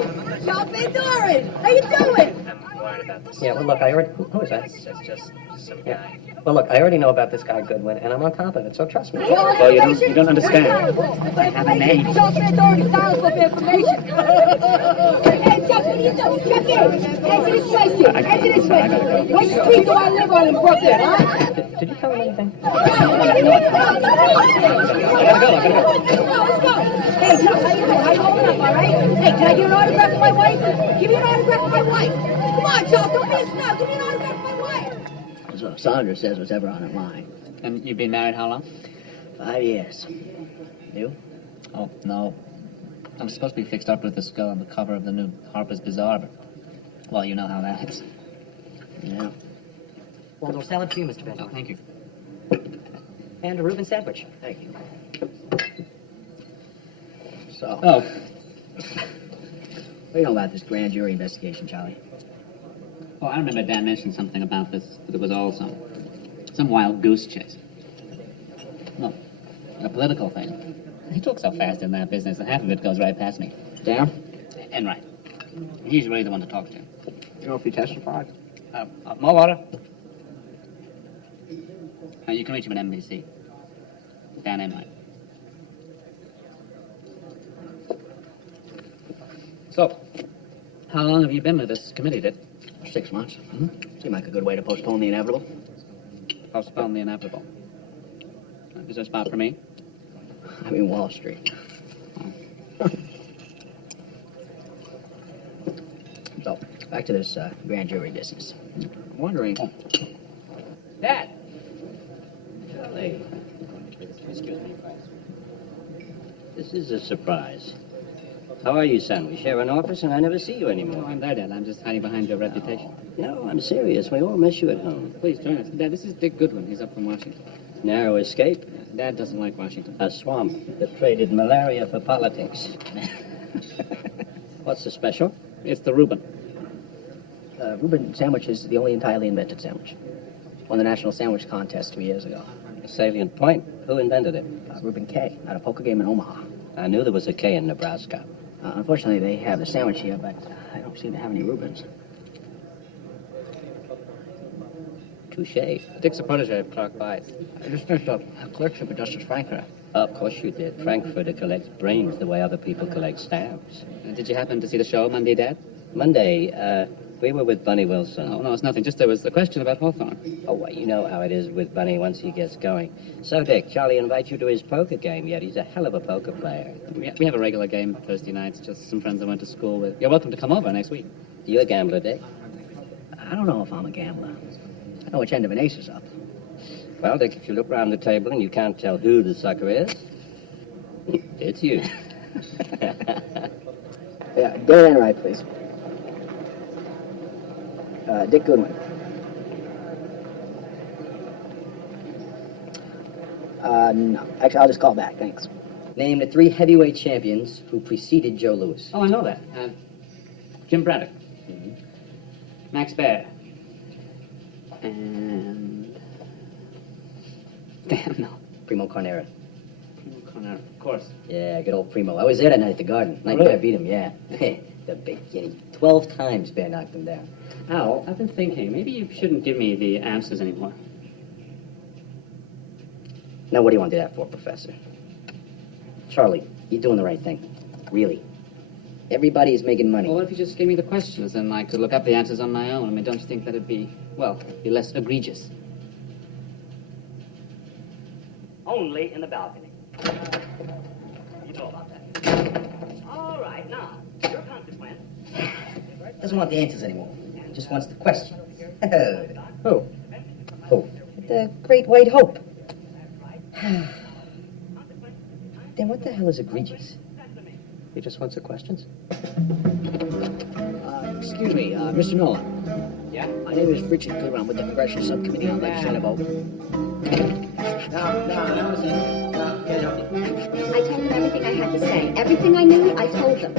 Charles Van Doren, how you doing? I'm worried about this. Yeah, well, look, I already... Who is that? It's just some Yeah. guy. Well, look, I already know about this guy Goodwin, and I'm on top of it, so trust me. Well, you don't understand. I have a name. Charles Van Doren is dialing for information. Hey, Chuck, what are you doing? Chuck in. Answer this question. Answer this question. What street do I live on in Brooklyn, huh? Did you tell him anything? I gotta go. Let's go. Hey, Chuck, how you doing? How you holding up, all right? Hey, can I get an autograph of my wife? Give me an autograph of my wife. Come on, Chuck, don't be a snob. Give me an autograph of my wife. So Sandra says what's ever on her mind. And you've been married how long? 5 years. You? Oh, no. I'm supposed to be fixed up with this girl on the cover of the new Harper's Bazaar, but, well, you know how that is. Yeah. Well, salad for you, Mr. Benjamin. Oh, thank you. And a Reuben sandwich. Thank you. So. Oh. What do you know about this grand jury investigation, Charlie? Oh, I remember Dan mentioned something about this, but it was all some wild goose chase. No, a political thing. He talks so fast in that business, and half of it goes right past me. Dan? And right. He's really the one to talk to. You know if he testified? More water? You can reach him at NBC. Dan Enright. So, how long have you been with this committee, Dick? 6 months. Seemed like a good way to postpone the inevitable. Postpone the inevitable. Is there a spot for me? I mean Wall Street. So, back to this grand jury business. I'm wondering... Dad! Charlie. Excuse me. This is a surprise. How are you, son? We share an office and I never see you anymore. Oh, I'm there, Dad. I'm just hiding behind your reputation. No, I'm serious. We all miss you at home. Please join us. Dad, this is Dick Goodwin. He's up from Washington. Narrow escape? Dad doesn't like Washington. A swamp that traded malaria for politics. What's the special? It's the Reuben. Reuben sandwich is the only entirely invented sandwich. Won the National Sandwich Contest 2 years ago. A salient point. Who invented it? Reuben K. At a poker game in Omaha. I knew there was a K in Nebraska. Unfortunately, they have the sandwich here, but I don't seem to have any Reubens. Touche. Dick's a protege of Clark Bites. I just finished a clerkship at Justice Frankfurter. Of course you did. Frankfurter collects brains the way other people collect stamps. Did you happen to see the show Monday, Dad? Monday, we were with Bunny Wilson. Oh, no, it's nothing. Just there was the question about Hawthorne. Oh, well, you know how it is with Bunny once he gets going. So, Dick, Charlie invites you to his poker game yet. He's a hell of a poker player. We have a regular game Thursday nights, just some friends I went to school with. You're welcome to come over next week. You a gambler, Dick? I don't know if I'm a gambler. I know which end of an ace is up. Well, Dick, if you look round the table and you can't tell who the sucker is, it's you. Yeah, Dan Enright, please. Dick Goodwin. No. Actually, I'll just call back, thanks. Name the 3 heavyweight champions who preceded Joe Louis. Oh, I know that. Jim Braddock. Max Baer. And... Damn, no. Primo Carnera. Primo Carnera, of course. Yeah, good old Primo. I was there that night at the Garden. Night really? I beat him, yeah. The big guinea. 12 times Bear knocked him down. Al, I've been thinking, maybe you shouldn't give me the answers anymore. Now, what do you want to do that for, Professor? Charlie, you're doing the right thing. Really. Everybody is making money. Well, what if you just gave me the questions and I could look up the answers on my own? I mean, don't you think that'd be, well, be less egregious? Only in the balcony. You know about that. All right, now, your consequence. Doesn't want the answers anymore. Just wants the question. Who? Who? The Great White Hope. Then what the hell is egregious? He just wants the questions. Excuse me, Mr. Nolan. Yeah? My name is Richard Goodwin. I'm with the Congressional Subcommittee on Legislative Vote. I told them everything I had to say. Everything I knew, I told them.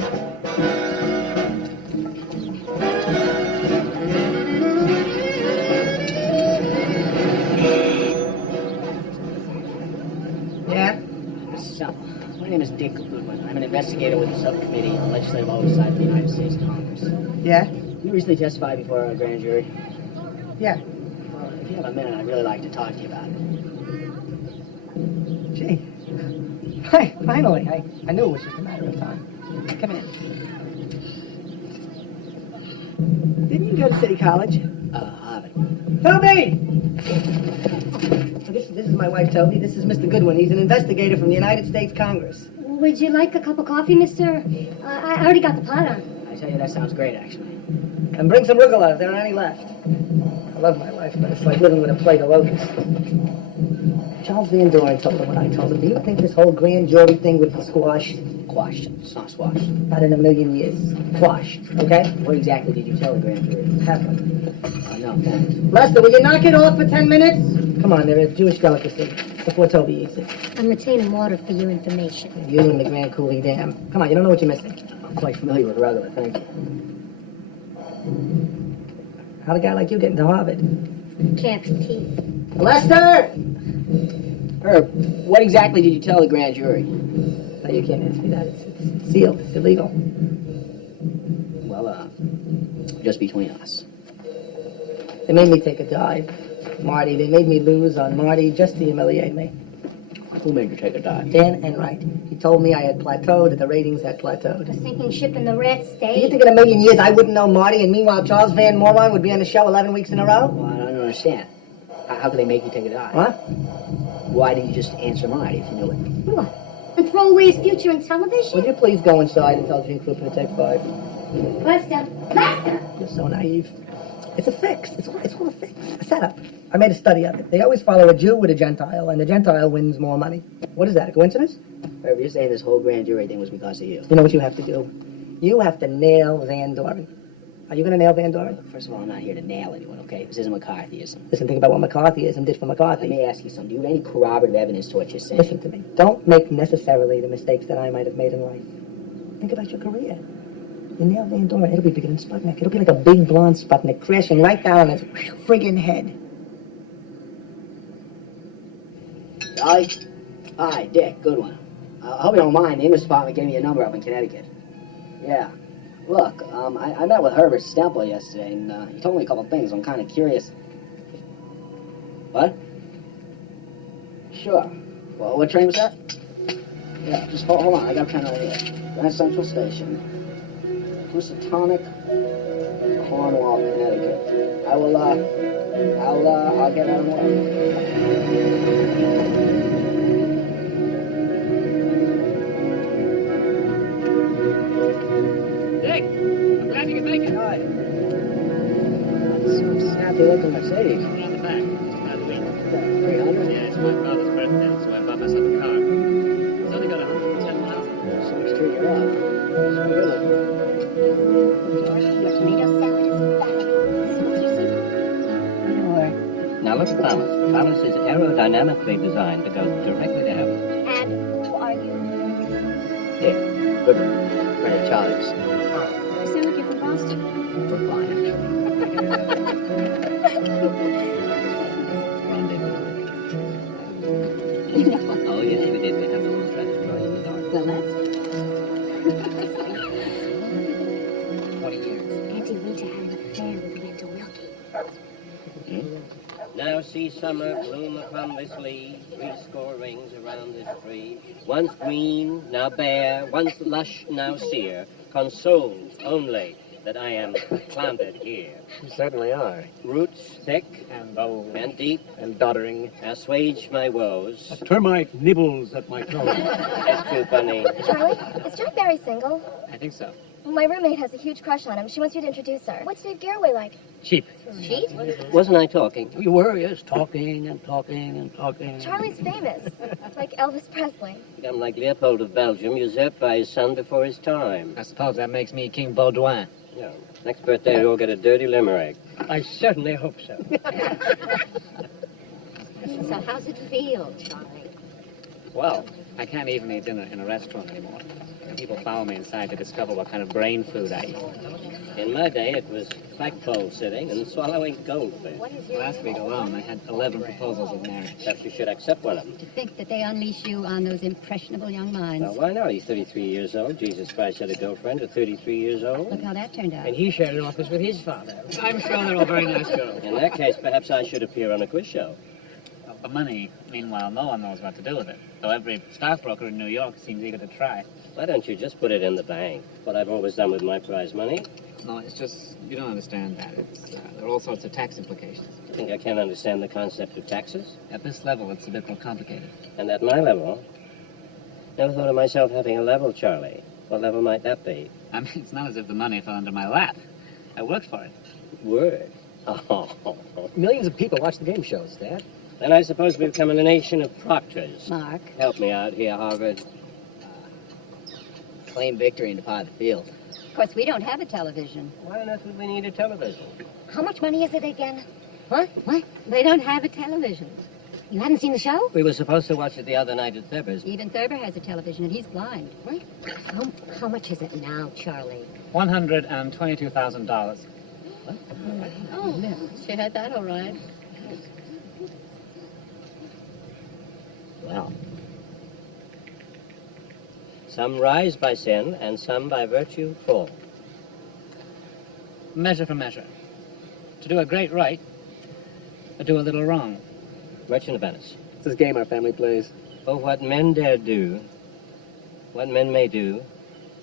Yeah? So, my name is Dick Goodwin. I'm an investigator with the Subcommittee on Legislative Oversight of the United States Congress. Yeah? You recently testified before a grand jury. Yeah. Well, if you have a minute, I'd really like to talk to you about it. Gee. Hi, finally. I knew it was just a matter of time. Come in. Didn't you go to City College? Harvard. Toby! So this is my wife, Toby. This is Mr. Goodwin. He's an investigator from the United States Congress. Would you like a cup of coffee, mister? I already got the pot on. I tell you, that sounds great, actually. And bring some arugula if there aren't any left. I love my wife, but it's like living with a plate of locusts. Charles Van Doren told him what I told him. Do you think this whole grand jury thing would be squashed? Quashed. It's not squashed. Not in a million years. Quashed, okay? What exactly did you tell the grand jury? Pepper. No, thanks. Lester, will you knock it off for 10 minutes? Come on, they're a Jewish delicacy. Before Toby eats it. I'm retaining water for your information. You and the Grand Coulee Dam. Come on, you don't know what you're missing. I'm quite familiar with regular, thank you. How'd a guy like you get into Harvard? Can't compete. Lester! Herb, what exactly did you tell the grand jury? No, you can't ask me that. It's sealed. It's illegal. Well, just between us. They made me take a dive. Marty, they made me lose on Marty just to humiliate me. Who made you take a dive? Dan Enright. He told me I had plateaued, that the ratings had plateaued. A sinking ship in the red Do state. you think in a million years I wouldn't know Marty, and meanwhile Charles Van Morrow would be on the show 11 weeks in a row? Well, I don't understand. How could they make you take a dive? What? Why didn't you just answer Marty if you knew it? What? And throw away his future in television? Would you please go inside and tell Gene Krupa to take 5? Lester! Lester! You're so naive. It's a fix. It's all a fix. A setup. I made a study of it. They always follow a Jew with a Gentile, and the Gentile wins more money. What is that, a coincidence? Herb, you're saying this whole grand jury thing was because of you. You know what you have to do? You have to nail Van Doren. Are you going to nail Van Doren? First of all, I'm not here to nail anyone, okay? This isn't McCarthyism. Listen, think about what McCarthyism did for McCarthy. Let me ask you something. Do you have any corroborative evidence to what you're saying? Listen to me. Don't make necessarily the mistakes that I might have made in life. Think about your career. You nail Van Doren, it'll be bigger than Sputnik. It'll be like a big blonde Sputnik crashing right down on his friggin' head. Hi, Dick, Goodwin. I hope you don't mind. The English department gave me a number up in Connecticut. Yeah. Look, I met with Herbert Stempel yesterday, and he told me a couple things. I'm kind of curious. What? Sure. Well, what train was that? Yeah, just hold on. I got a pen right here. Grand Central Station. Housatonic, Cornwall, Connecticut. I'll get on the way. Dick, I'm glad you could make it. Hi. Some snappy looking Mercedes. On the back. It's about a week. 300? Yeah, it's my brother's birthday, so I bought myself a car. It's only got 110 miles. So it's treat you up. It's good. Your tomato salad is fabulous. What's your secret? Now look at Thomas. Thomas is aerodynamically designed to go directly to heaven. And who are you? Dick, Goodwin. Friend of Charlie's. You sound like you're from Boston. Brookline, actually. You know. Oh, yes, we did. We have the little treasure trove in the dark. Well, that's 20 years. Auntie Rita had an affair with Wendell Wilkie. Now see summer bloom upon this lea, 80 rings around this tree. Once green, now bare, once lush, now sere, consoles only that I am planted here. You certainly are. Roots thick And bold. and deep And doddering. assuage my woes. A termite nibbles at my toe. It's too funny. Charlie, is Jack Barry single? I think so. My roommate has a huge crush on him. She wants you to introduce her. What's Dave Garroway like? Cheap. Cheat? Wasn't I talking? You were, yes, talking and talking and talking. Charlie's famous. Like Elvis Presley. I'm like Leopold of Belgium, usurped by his son before his time. I suppose that makes me King Baudouin. Yeah. Next birthday, we'll get a dirty limerick. I certainly hope so. So how's it feel, Charlie? Well, I can't even eat dinner in a restaurant anymore. People follow me inside to discover what kind of brain food I eat. In my day, it was flagpole sitting and swallowing goldfish. Last week alone, I had 11 proposals of marriage. Perhaps you should accept one of them. To think that they unleash you on those impressionable young minds. Well, why not? He's 33 years old. Jesus Christ had a girlfriend at 33 years old. Look how that turned out. And he shared an office with his father. I'm sure they're all very nice girls. In that case, perhaps I should appear on a quiz show. The money, meanwhile, no one knows what to do with it. Though every stockbroker in New York seems eager to try. Why don't you just put it in the bank? What I've always done with my prize money. No, it's just, you don't understand that. There are all sorts of tax implications. I think I can't understand the concept of taxes. At this level, it's a bit more complicated. And at my level, never thought of myself having a level, Charlie. What level might that be? I mean, it's not as if the money fell into my lap. I worked for it. Word. Oh. Millions of people watch the game shows, Dad. Then I suppose we've become a nation of proctors. Mark. Help me out here, Harvard. claim victory and depart the field. Of course, we don't have a television. Why on earth would we need a television? How much money is it again? What? What? They don't have a television. You haven't seen the show? We were supposed to watch it the other night at Thurber's. Even Thurber has a television, and he's blind. What? How much is it now, Charlie? $122,000. Oh, she had that all right. Well, some rise by sin, and some by virtue fall. Measure for measure. To do a great right, or do a little wrong. Merchant of Venice. It's this game our family plays. Oh, what men dare do, what men may do,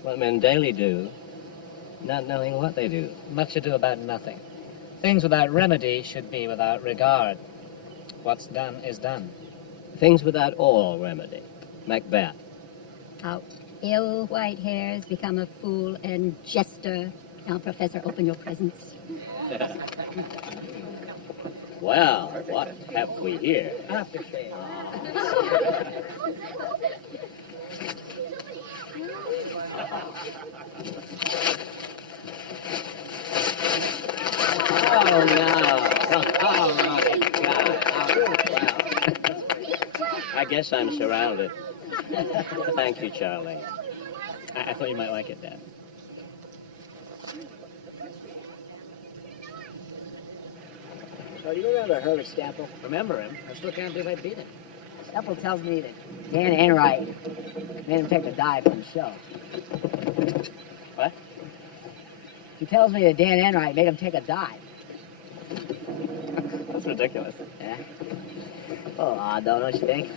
what men daily do, not knowing what they do. Much ado about nothing. Things without remedy should be without regard. What's done is done. Things without all remedy. Macbeth. How ill white hairs become a fool and jester. Now, Professor, open your presents. Well, what have we here? Oh, no. Oh, my God. Oh, wow. I guess I'm surrounded. Thank you, Charlie. I thought you might like it, Dad. So you remember Herbert Stample? Remember him? I still can't believe I beat him. Stample tells me that Dan Enright made him take a dive from the show. What? He tells me that Dan Enright made him take a dive. That's ridiculous. Yeah? Oh, odd though, don't you think?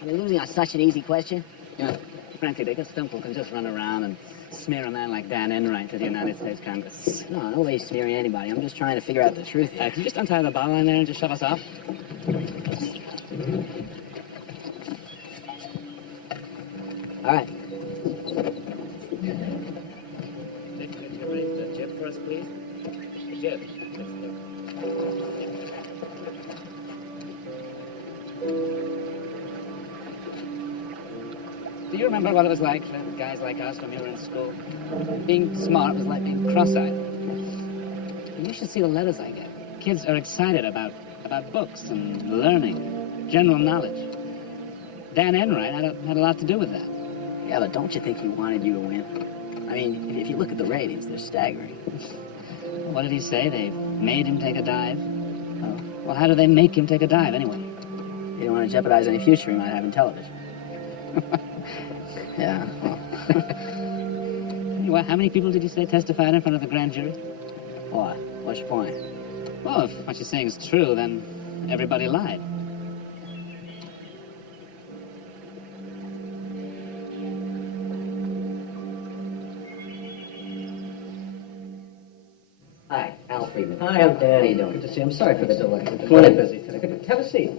I mean, losing on such an easy question. Yeah. Frankly, Dick, a Stumple can just run around and smear a man like Dan Enright to the United States Congress. No, nobody's smearing anybody. I'm just trying to figure out the truth here. Can you just untie the bottle line there and just shove us off? All right. Dick, could you raise the jib for us, please? The jib. Do you remember what it was like for guys like us when we were in school? Being smart was like being cross-eyed. And you should see the letters I get. Kids are excited about books and learning, general knowledge. Dan Enright had a lot to do with that. Yeah, but don't you think he wanted you to win? I mean, if you look at the ratings, they're staggering. What did he say? They made him take a dive? Oh. Well, how do they make him take a dive, anyway? You don't want to jeopardize any future he might have in television. Yeah. Well, how many people did you say testified in front of the grand jury? What? What's your point? Well, if what you're saying is true, then everybody lied. Hi, Al Friedman. Hi, I'm Dan. How you doing? Good to see you. I'm sorry for the delay. Come on in. Busy today. Have a seat.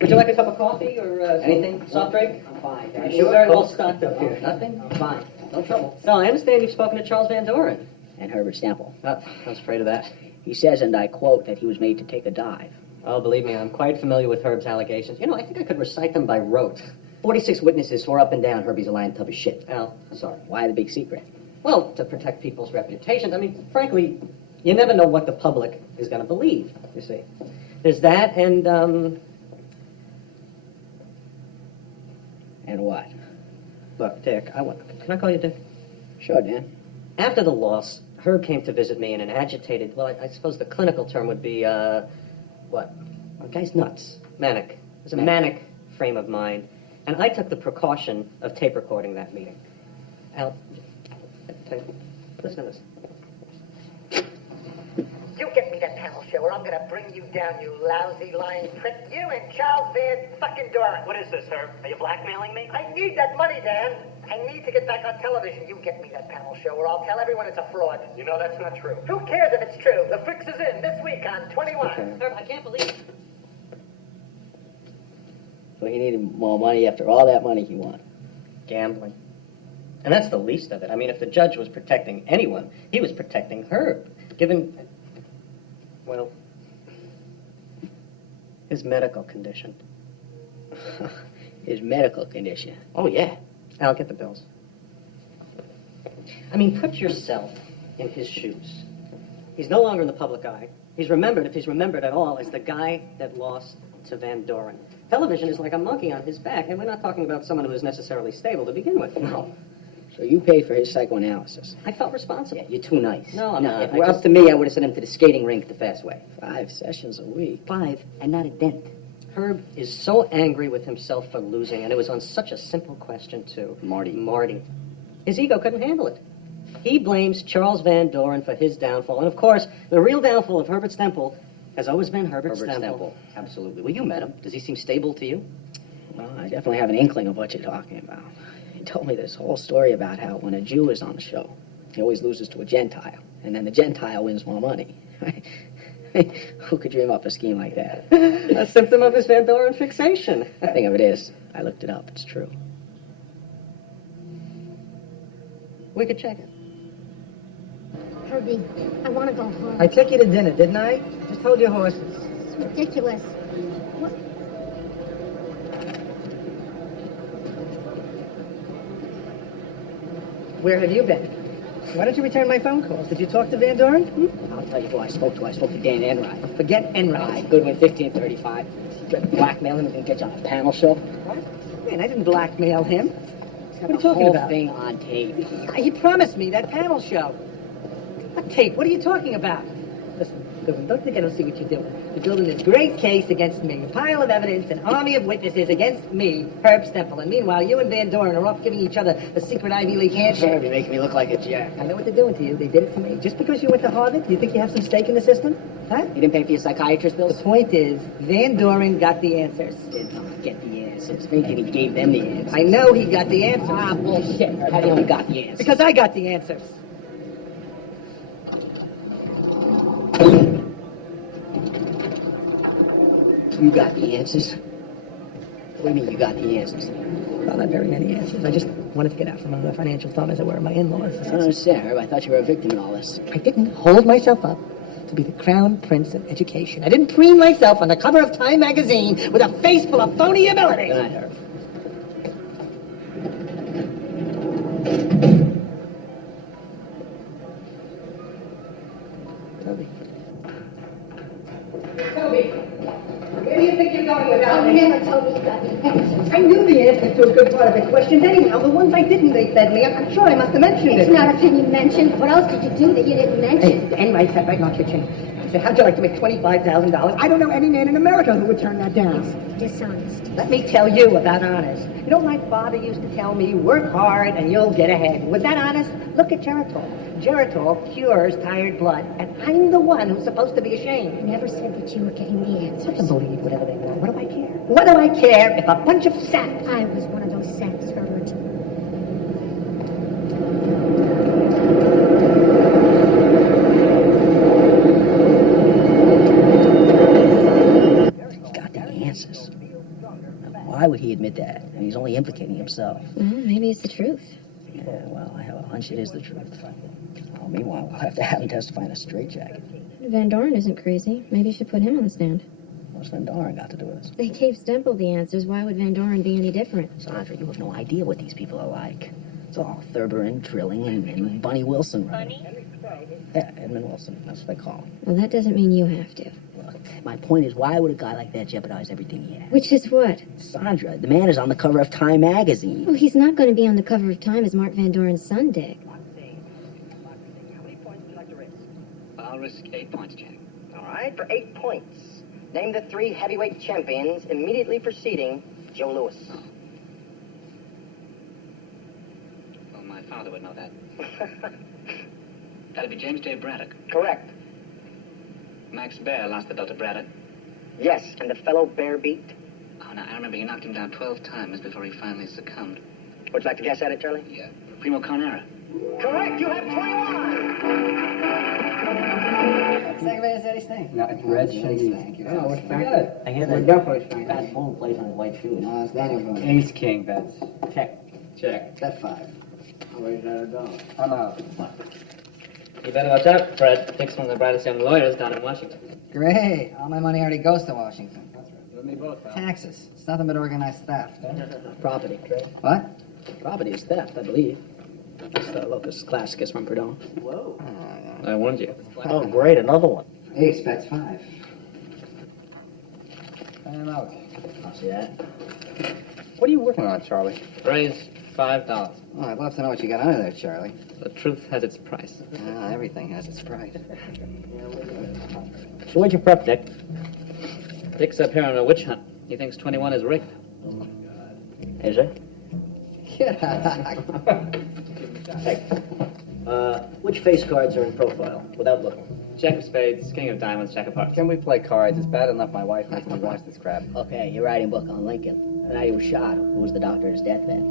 Would you like a cup of coffee or anything? Soft drink? I'm fine. Are you sure? All stocked up here. Nothing? I'm fine. No trouble. So I understand you've spoken to Charles Van Doren. And Herbert Stample. Oh, I was afraid of that. He says, and I quote, that he was made to take a dive. Oh, believe me, I'm quite familiar with Herb's allegations. You know, I think I could recite them by rote. 46 witnesses swore up and down Herbie's a lying tub of shit. Al, sorry. Why the big secret? Well, to protect people's reputations. I mean, frankly, you never know what the public is going to believe, you see. There's that, and, And what? look, Dick, can I call you Dick? Sure, Dan. After the loss, Herb came to visit me in an agitated, well, I suppose the clinical term would be, what? The guy's nuts. Manic. It was a manic frame of mind. And I took the precaution of tape recording that meeting. Al, listen to this. You get me that panel show or I'm gonna bring you down, you lousy lying prick. You and Charles Van fucking Doren. What is this, Herb? Are you blackmailing me? I need that money, Dan. I need to get back on television. You get me that panel show or I'll tell everyone it's a fraud. You know that's not true. Who cares if it's true? The fix is in this week on 21. Okay. Herb, I can't believe it. So he needed more money after all that money he won. Gambling. And that's the least of it. I mean, if the judge was protecting anyone, he was protecting Herb. Given, well, his medical condition. His medical condition. Oh, yeah. Al, get the bills. I mean, put yourself in his shoes. He's no longer in the public eye. He's remembered, if he's remembered at all, as the guy that lost to Van Doren. Television is like a monkey on his back, and we're not talking about someone who is necessarily stable to begin with. No. So you paid for his psychoanalysis. I felt responsible. Yeah, you're too nice. No, I'm no, not. If it were up to me, I would have sent him to the skating rink the fast way. 5 sessions a week. 5, and not a dent. Herb is so angry with himself for losing, and it was on such a simple question, too. Marty. His ego couldn't handle it. He blames Charles Van Doren for his downfall. And, of course, the real downfall of Herbert Stemple has always been Herbert Stemple. Absolutely. Well, you met him. Does he seem stable to you? Well, I definitely have an inkling of what you're talking about. He told me this whole story about how when a Jew is on the show, he always loses to a Gentile, and then the Gentile wins more money. Who could dream up a scheme like that? A symptom of his Van Doren fixation. The thing of it is, I looked it up. It's true. We could check it. Herbie, I want to go home. I took you to dinner, didn't I? Just hold your horses. It's ridiculous. What? Where have you been? Why don't you return my phone calls? Did you talk to Van Doren? I'll tell you who I spoke to. I spoke to Dan Enright. Forget Enright. Goodwin, 1535. You blackmail him and get you on a panel show. What? Man, I didn't blackmail him. What are you The talking whole about? thing on tape. He promised me that panel show. What tape? What are you talking about? Listen, don't think I don't see what you're doing. You're building this great case against me, a pile of evidence, an army of witnesses against me, Herb Stemple. And meanwhile, you and Van Doren are off giving each other a secret Ivy League handshake. You're making me look like a jack. I know what they're doing to you. They did it to me. Just because you went to Harvard, you think you have some stake in the system? Huh? You didn't pay for your psychiatrist bills? The point is, Van Doren got the answers. Did not get the answers. Thinking he gave them the answers. I know he got the answers. Ah, bullshit. How do you know he got the answers? Because I got the answers. You got the answers? What do you mean you got the answers? Well, not very many answers. I just wanted to get out from under the financial thumb as it were my in-laws. I don't understand, Herb. I thought you were a victim in all this. I didn't hold myself up to be the crown prince of education. I didn't preen myself on the cover of Time magazine with a face full of phony ability. Good night, Herb. Toby, where do you think you're going without me? Never told me you got the answers. I knew the answers to a good part of the questions anyhow. The ones I didn't, they fed me. I'm sure I must have mentioned It's it. not a thing you mentioned. What else did you do that you didn't mention? Hey, Enright sat right in our kitchen. He said, how'd you like to make $25,000? I don't know any man in America who would turn that down. Dishonest. Let me tell you about honest. You know, my father used to tell me, work hard and you'll get ahead. Was that honest? Look at Geritol. Geritol cures tired blood, and I'm the one who's supposed to be ashamed. You never said that you were getting the answers. I can believe whatever they want. What do I care? What do I care if a bunch of saps... I was one of those saps, Herbert. Got the answers. Why would he admit that? I mean, he's only implicating himself. Well, maybe it's the truth. Yeah, well, I have a hunch it is the truth. Well, meanwhile, we'll have to have him testify in a straitjacket. Van Doren isn't crazy. Maybe you should put him on the stand. What's Van Doren got to do with this? They gave Stemple the answers. Why would Van Doren be any different? Sandra, you have no idea what these people are like. It's all Thurber and Trilling and Bunny Wilson. Bunny? Yeah, Edmund Wilson. That's what they call him. Well, that doesn't mean you have to. My point is, why would a guy like that jeopardize everything he has? Which is what? Sandra, the man is on the cover of Time magazine. Well, he's not going to be on the cover of Time as Mark Van Doren's son, Dick. I'll risk 8 points, Jack. All right, for 8 points. Name the 3 heavyweight champions immediately preceding Joe Louis. Well, my father would know that. That'd be James J. Braddock. Correct. Max Baer lost to Dr. Braddock. Yes, and the fellow Bear beat? Oh, now, I remember he knocked him down 12 times before he finally succumbed. Would you like to guess at it, Charlie? Yeah, Primo Carnera. Correct, you have 21! Second Eddie's thing. No, it's red shaggy. Thank you. Oh, what's Good. I hear We're that definitely fine. Fat Bull plays on white shoes. No, it's Daniel going. Ace King bets. Check. Check. Bet 5. Where's that go? I'm out. You better watch out, Fred. Dick's one of the brightest young lawyers down in Washington. Great. All my money already goes to Washington. That's right. You and me both, pal. Taxes. It's nothing but organized theft. Property. What? Property is theft, I believe. That's the Locus Classicus from Perdon. Whoa. I warned you. Oh, great, another one. He expects 5. And I'll see that. What are you working on, Charlie? Raise $5. Oh, I'd love to know what you got under there, Charlie. The truth has its price. Everything has its price. So where'd you prep, Dick? Dick's up here on a witch hunt. He thinks 21 is rigged. Is it? Which face cards are in profile, without looking? Jack of spades, king of diamonds, jack of hearts. Can we play cards? It's bad enough my wife makes me watch this crap. Okay, you're writing a book on Lincoln. And how he was shot. Who was the doctor at his deathbed?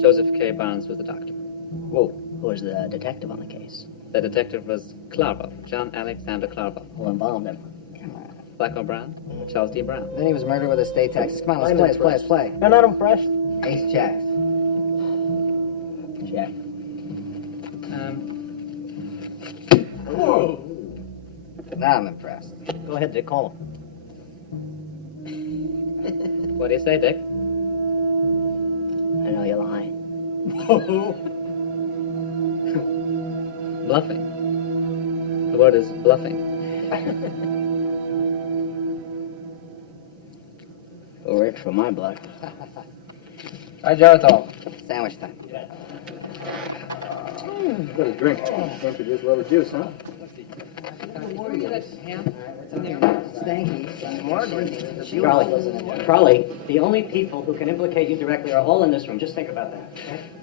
Joseph K. Barnes was the doctor. Whoa. Who was the detective on the case? The detective was Clarvo, John Alexander Clarvo. Who embalmed him? Black or Brown? Charles D. Brown. Then he was murdered with estate taxes. Come on, let's play. You're not impressed? Ace jacks. Jack. Whoa. Now I'm impressed. Go ahead, Dick, call him. What do you say, Dick? I know you're lying. Bluffing. The word is bluffing. Rich for my blood. Hi, Joe. Sandwich time. Got a drink. Don't produce a lot of juice, huh? Charlie, the only people who can implicate you directly are all in this room. Just think about that.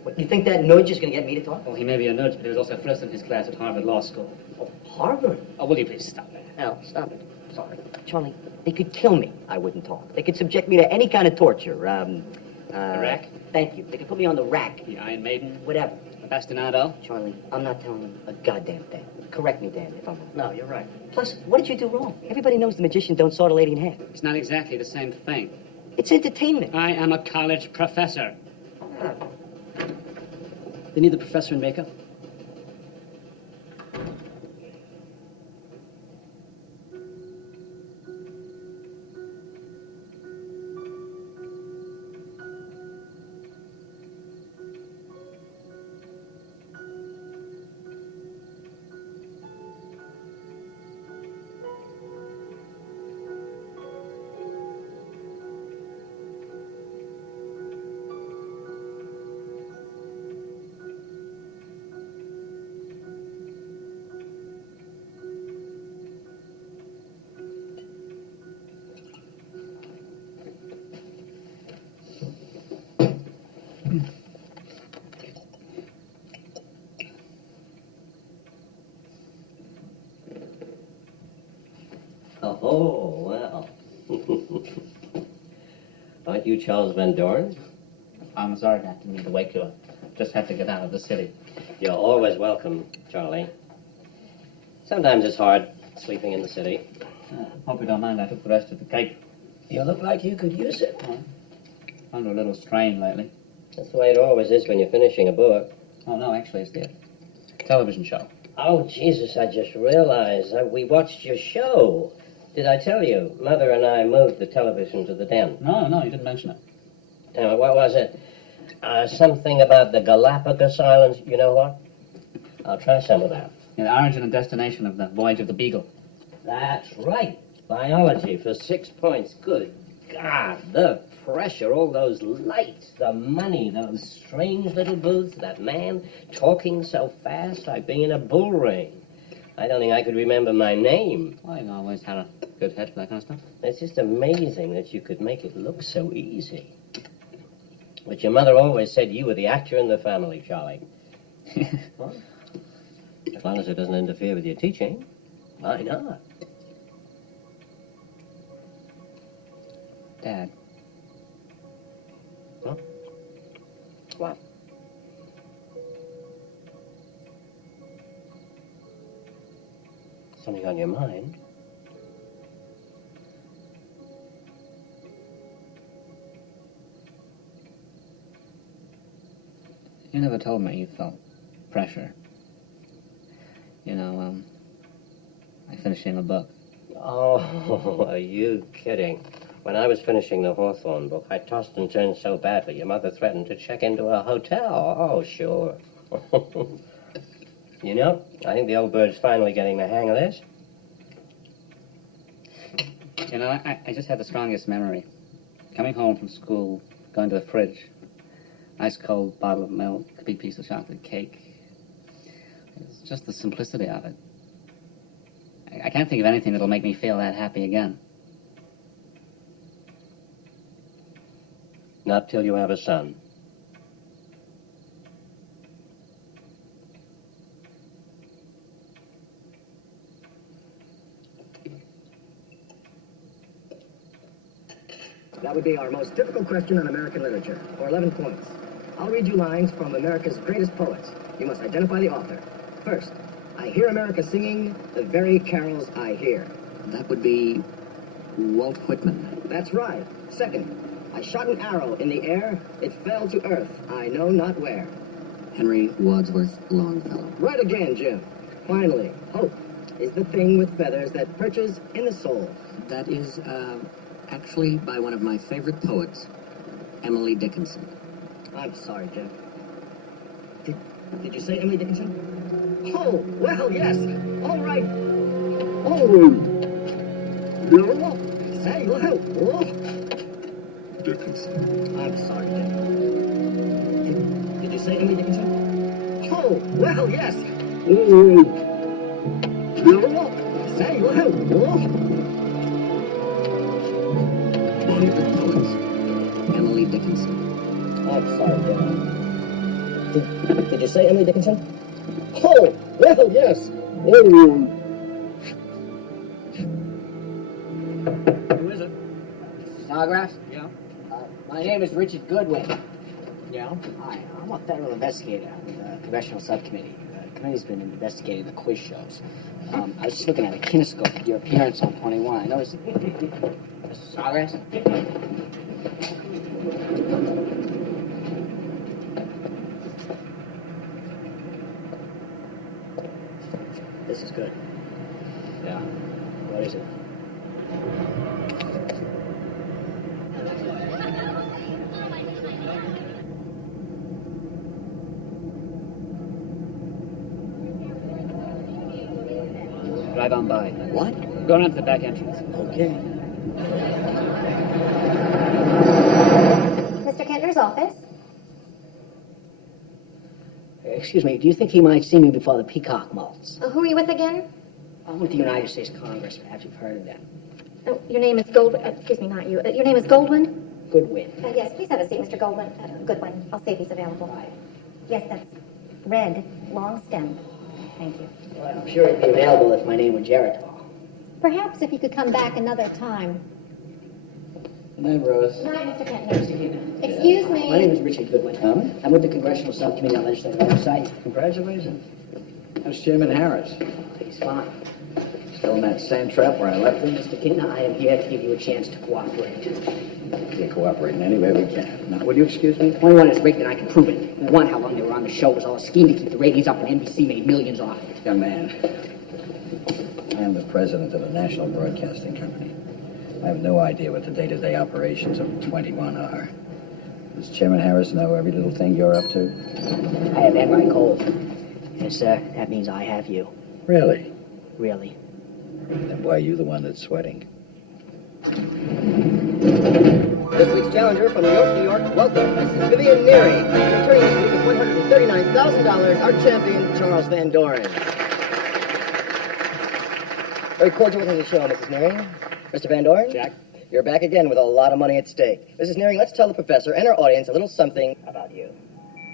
What, you think that nudge is going to get me to talk? Well, he may be a nudge, but he was also first in his class at Harvard Law School. Oh, Harvard? Oh, will you please stop it? Al, stop it. Sorry. Charlie, they could kill me. I wouldn't talk. They could subject me to any kind of torture. The rack? Thank you. They could put me on the rack. The Iron Maiden? Whatever. The bastinado? Charlie, I'm not telling you a goddamn thing. Correct me, Dan, if I'm wrong. No, you're right. Plus, what did you do wrong? Everybody knows the magician don't sort a lady in half. It's not exactly the same thing. It's entertainment. I am a college professor. They need the professor in makeup? Oh, well. Aren't you Charles Van Doren? I'm sorry, I didn't mean to wake you up. Just had to get out of the city. You're always welcome, Charlie. Sometimes it's hard sleeping in the city. Hope you don't mind I took the rest of the cake. You look like you could use it. Under a little strain lately. That's the way it always is when you're finishing a book. Oh, no, actually, it's the television show. Oh, Jesus, I just realized. We watched your show. Did I tell you? Mother and I moved the television to the den. No, you didn't mention it. Damn it, what was it? Something about the Galapagos Islands. You know what? I'll try some of that. Yeah, the origin and destination of the Voyage of the Beagle. That's right. Biology for 6 points. Good God, the pressure, all those lights, the money, those strange little booths, that man talking so fast like being in a bull ring. I don't think I could remember my name. Well, I've always had a good head for that kind of stuff. It's just amazing that you could make it look so easy. But your mother always said you were the actor in the family, Charlie. Well, as long as it doesn't interfere with your teaching, why not? Dad. Huh? What? Something on your mind? You never told me you felt pressure. You know, like finishing a book. Oh, are you kidding? When I was finishing the Hawthorne book, I tossed and turned so badly, your mother threatened to check into a hotel. Oh, sure. You know, I think the old bird's finally getting the hang of this. You know, I just had the strongest memory. Coming home from school, going to the fridge, ice cold bottle of milk, a big piece of chocolate cake. It's just the simplicity of it. I can't think of anything that'll make me feel that happy again. Not till you have a son. That would be our most difficult question on American literature, for 11 points. I'll read you lines from America's greatest poets. You must identify the author. First, I hear America singing the very carols I hear. That would be Walt Whitman. That's right. Second, I shot an arrow in the air. It fell to earth, I know not where. Henry Wadsworth Longfellow. Right again, Jim. Finally, hope is the thing with feathers that perches in the soul. That is, actually by one of my favorite poets, Emily Dickinson. I'm sorry, Jim. Did you say Emily Dickinson? Oh, well, yes. All right. Oh, say, oh. Dickinson. I'm sorry, Jim. Did you say Emily Dickinson? Oh, well, yes. Oh. Say, oh. My favorite poets, Emily Dickinson. I'm sorry, Jim. Did you say Emily Dickinson? Oh, well, yes. Oh. Who is it? Snodgrass? Yeah. My name is Richard Goodwin. Yeah? Hi, I'm a federal investigator with the Congressional Subcommittee. The committee's been investigating the quiz shows. I was just looking at a kinescope at your appearance on 21. I noticed... Snodgrass? This is good. Yeah. What is it? Drive on by. What? Go around to the back entrance. Okay. Mr. Kentner's office. Excuse me, do you think he might see me before the peacock molts? Who are you with again? I'm with the United States Congress. Perhaps you've heard of them. Oh, your name is Goldwin. Excuse me, not you. Your name is Goldwin? Goodwin. Yes, please have a seat, Mr. Goldwin. Goodwin. I'll see if he's available. Yes, that's red, long stem. Thank you. Well, I'm sure he'd be available if my name were Geritol. Perhaps if you could come back another time. Good night, Rose. Good night, Mr. Kentner. Excuse me. My name is Richard Goodwin. I'm with the Congressional Subcommittee on Legislative Oversight. Congratulations. How's Chairman Harris? He's fine. Still in that same trap where I left him? Mr. Kentner, I am here to give you a chance to cooperate. We'll cooperate in any way we can. Now, will you excuse me? 21 is rigged and I can prove it. One, how long they were on the show was all a scheme to keep the ratings up, and NBC made millions off it. Young man, I am the president of the National Broadcasting Company. I have no idea what the day-to-day operations of 21 are. Does Chairman Harris know every little thing you're up to? I have had my cold. Yes, sir. That means I have you. Really? Really. Then why are you the one that's sweating? This week's challenger from New York, New York, welcome, Mrs. Vivian Neary. Returning this week with $139,000, our champion, Charles Van Doren. Very cordial welcome to the show, Mrs. Neary. Mr. Van Doren? Jack? You're back again with a lot of money at stake. Mrs. Neary, let's tell the professor and our audience a little something about you.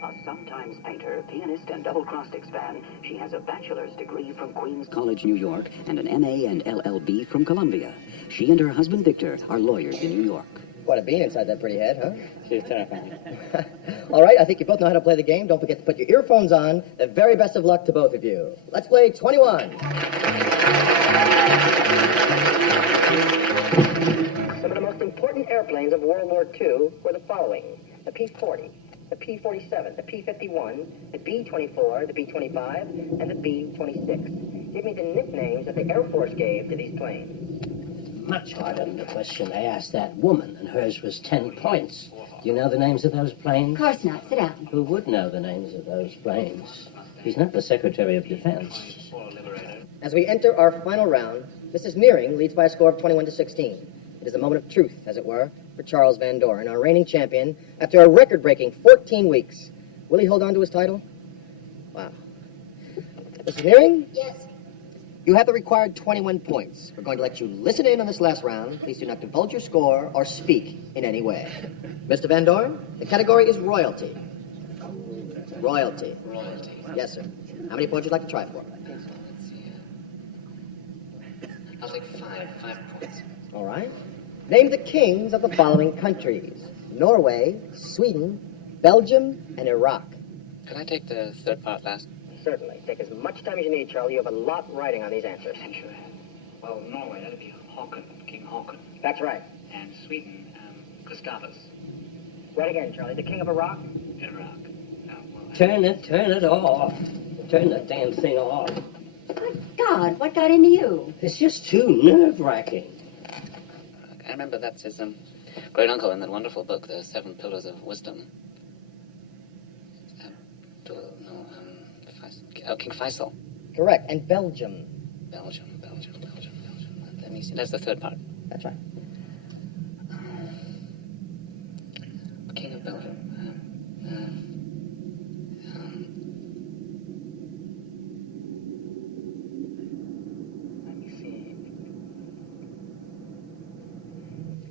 A sometimes painter, pianist, and double-crossed fan, she has a bachelor's degree from Queens College, New York, and an MA and LLB from Columbia. She and her husband, Victor, are lawyers in New York. What a bean inside that pretty head, huh? She's terrifying. All right, I think you both know how to play the game. Don't forget to put your earphones on. The very best of luck to both of you. Let's play 21. Some of the most important airplanes of World War II were the following: the P-40, the P-47, the P-51, the B-24, the B-25, and the B-26. Give me the nicknames that the Air Force gave to these planes. much harder than the question they asked that woman, and hers was 10 points. Do you know the names of those planes? Of course not. Sit down. Who would know the names of those planes? He's not the Secretary of Defense. As we enter our final round, Mrs. Nearing leads by a score of 21-16. It is a moment of truth, as it were, for Charles Van Doren, our reigning champion, after a record-breaking 14 weeks. Will he hold on to his title? Wow. Mrs. Nearing? Yes. You have the required 21 points. We're going to let you listen in on this last round. Please do not divulge your score or speak in any way. Mr. Van Doren, the category is royalty. Royalty. Royalty. Yes, sir. How many points would you like to try for? I'll take 5 points. All right. Name the kings of the following countries: Norway, Sweden, Belgium, and Iraq. Could I take the third part last? Certainly. Take as much time as you need, Charlie. You have a lot writing on these answers. Sure. Well, Norway, that'd be Håkon, King Håkon. That's right. And Sweden, Gustavus. Right again, Charlie. The king of Iraq? Iraq. Turn it off. Turn the damn thing off. Good God, what got into you? It's just too nerve-wracking. I remember that's his great uncle in that wonderful book, The 7 Pillars of Wisdom. King Faisal. Correct. And Belgium. Belgium. Let me see. That's the third part. That's right. King of Belgium. Let me see.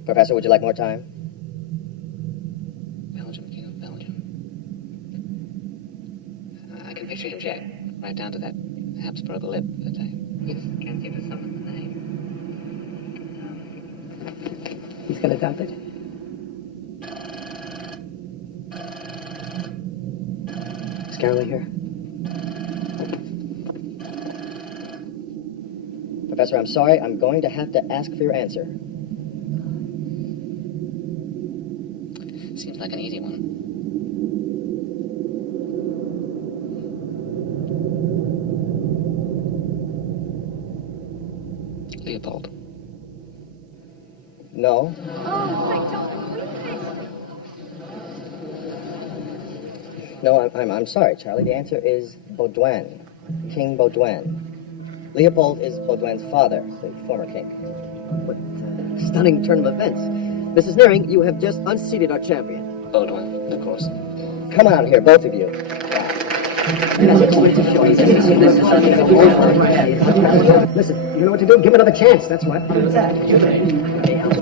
Professor, would you like more time? Belgium, King of Belgium. I can picture him, Jack. Right down to that Habsburg lip that I Can't think of someone's name. He's going to dump it. Is Carolee here? Professor, I'm sorry. I'm going to have to ask for your answer. seems like an easy one. Leopold. No. No, I'm sorry, Charlie. The answer is Baudouin, King Baudouin. Leopold is Baudouin's father, the former king. What stunning turn of events. Mrs. Nearing, you have just unseated our champion. Baudouin, of course. Come on out here, both of you. Listen, you know what to do? Give him another chance, that's what.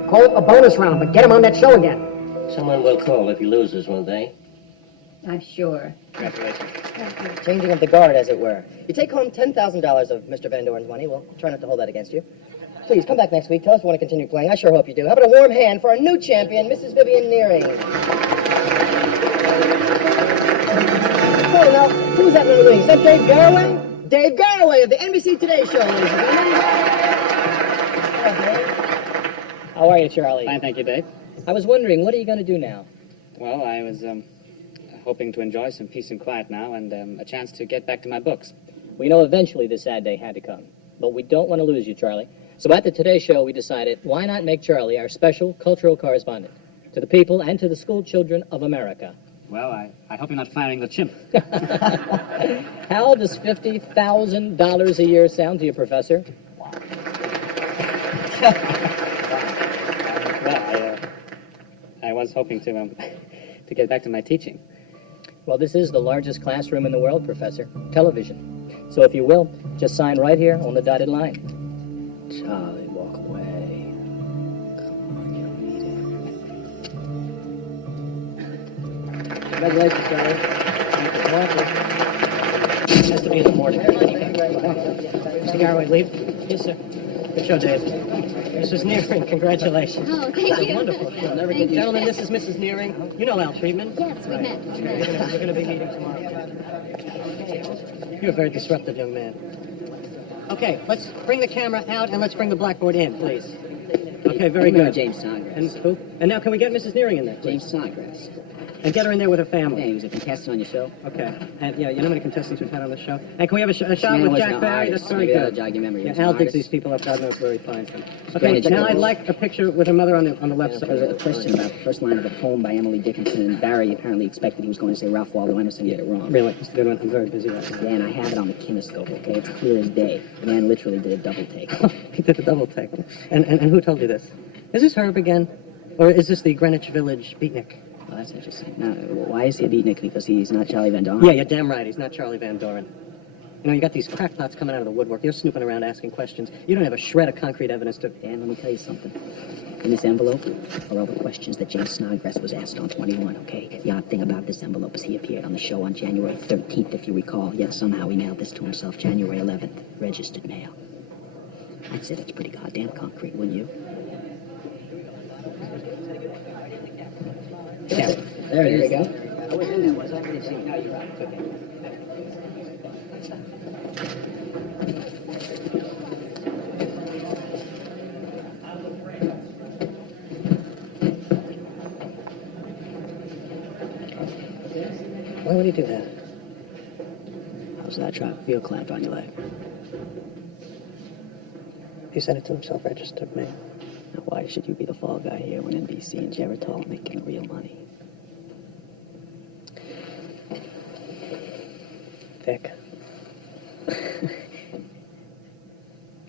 Call it a bonus round, but get him on that show again. Someone will call if he loses, won't they? I'm sure. Congratulations. Changing of the guard, as it were. You take home $10,000 of Mr. Van Doren's money. We'll try not to hold that against you. Please, come back next week. Tell us if you want to continue playing. I sure hope you do. How about a warm hand for our new champion, Mrs. Vivian Nearing? Oh, now, who's that in the wings? Is that Dave Garraway? Dave Garraway of the NBC Today Show, ladies and gentlemen. How are you, Charlie? Fine, thank you, Dave. I was wondering, what are you going to do now? Well, I was hoping to enjoy some peace and quiet now and a chance to get back to my books. We know eventually this sad day had to come, but we don't want to lose you, Charlie. So at the Today Show, we decided, why not make Charlie our special cultural correspondent to the people and to the school children of America? Well, I hope you're not firing the chimp. How does $50,000 a year sound to you, Professor? Well, I was hoping to get back to my teaching. Well, this is the largest classroom in the world, Professor. Television. So if you will, just sign right here on the dotted line. Charlie, walk away. Congratulations, Charlie. It has to be in the morning. Mr. Garraway, leave? Yes, sir. Good show, Dave. Mrs. Nearing, congratulations. Oh, thank you. Wonderful. You'll never get. Gentlemen, this is Mrs. Nearing. You know Al Friedman? Yes, we met. We're going to be meeting tomorrow. You're a very disruptive young man. Okay, let's bring the camera out and let's bring the blackboard in, please. Okay, very good. James Snodgrass. And who? And now can we get Mrs. Nearing in there, please? James Snodgrass. And get her in there with her family. Yeah, he was a contestant on your show. Okay. And yeah, you know how many contestants we've had on the show? And can we have a shot Man with wasn't Jack an Barry? artist. That's very Maybe that'll good. jog your memory. He Yeah, was an Al digs artist. these people up. God knows where he finds them. Okay, Greenwich now I'd Village. like a picture with her mother on the left side. There's a question about the first line of a poem by Emily Dickinson, and Barry apparently expected he was going to say Ralph Waldo Emerson, get it wrong. Really? It's a good one. I'm very busy right now. Dan, I have it on the kinescope, okay? It's clear as day. The man literally did a double take. He did a double take. And who told you this? Is this Herb again? Or is this the Greenwich Village beatnik? Well, that's interesting. Now, why is he a beatnik? Because he's not Charlie Van Doren? Yeah, you're damn right. He's not Charlie Van Doren. You know, you got these crackpots coming out of the woodwork. You're snooping around asking questions. You don't have a shred of concrete evidence to... Dan, let me tell you something. In this envelope are all the questions that James Snodgrass was asked on 21, okay? The odd thing about this envelope is he appeared on the show on January 13th, if you recall, yet somehow he mailed this to himself January 11th, registered mail. I'd say that's pretty goddamn concrete, wouldn't you? Yeah. There it is. There you I was in there, was I? I didn't see it. No, you're right. It's okay. Why would he do that? How's that track feel clamped on your leg? He sent it to himself, registered mail. Now, why should you be the fall guy here when NBC and Geritol are making real money? Vic.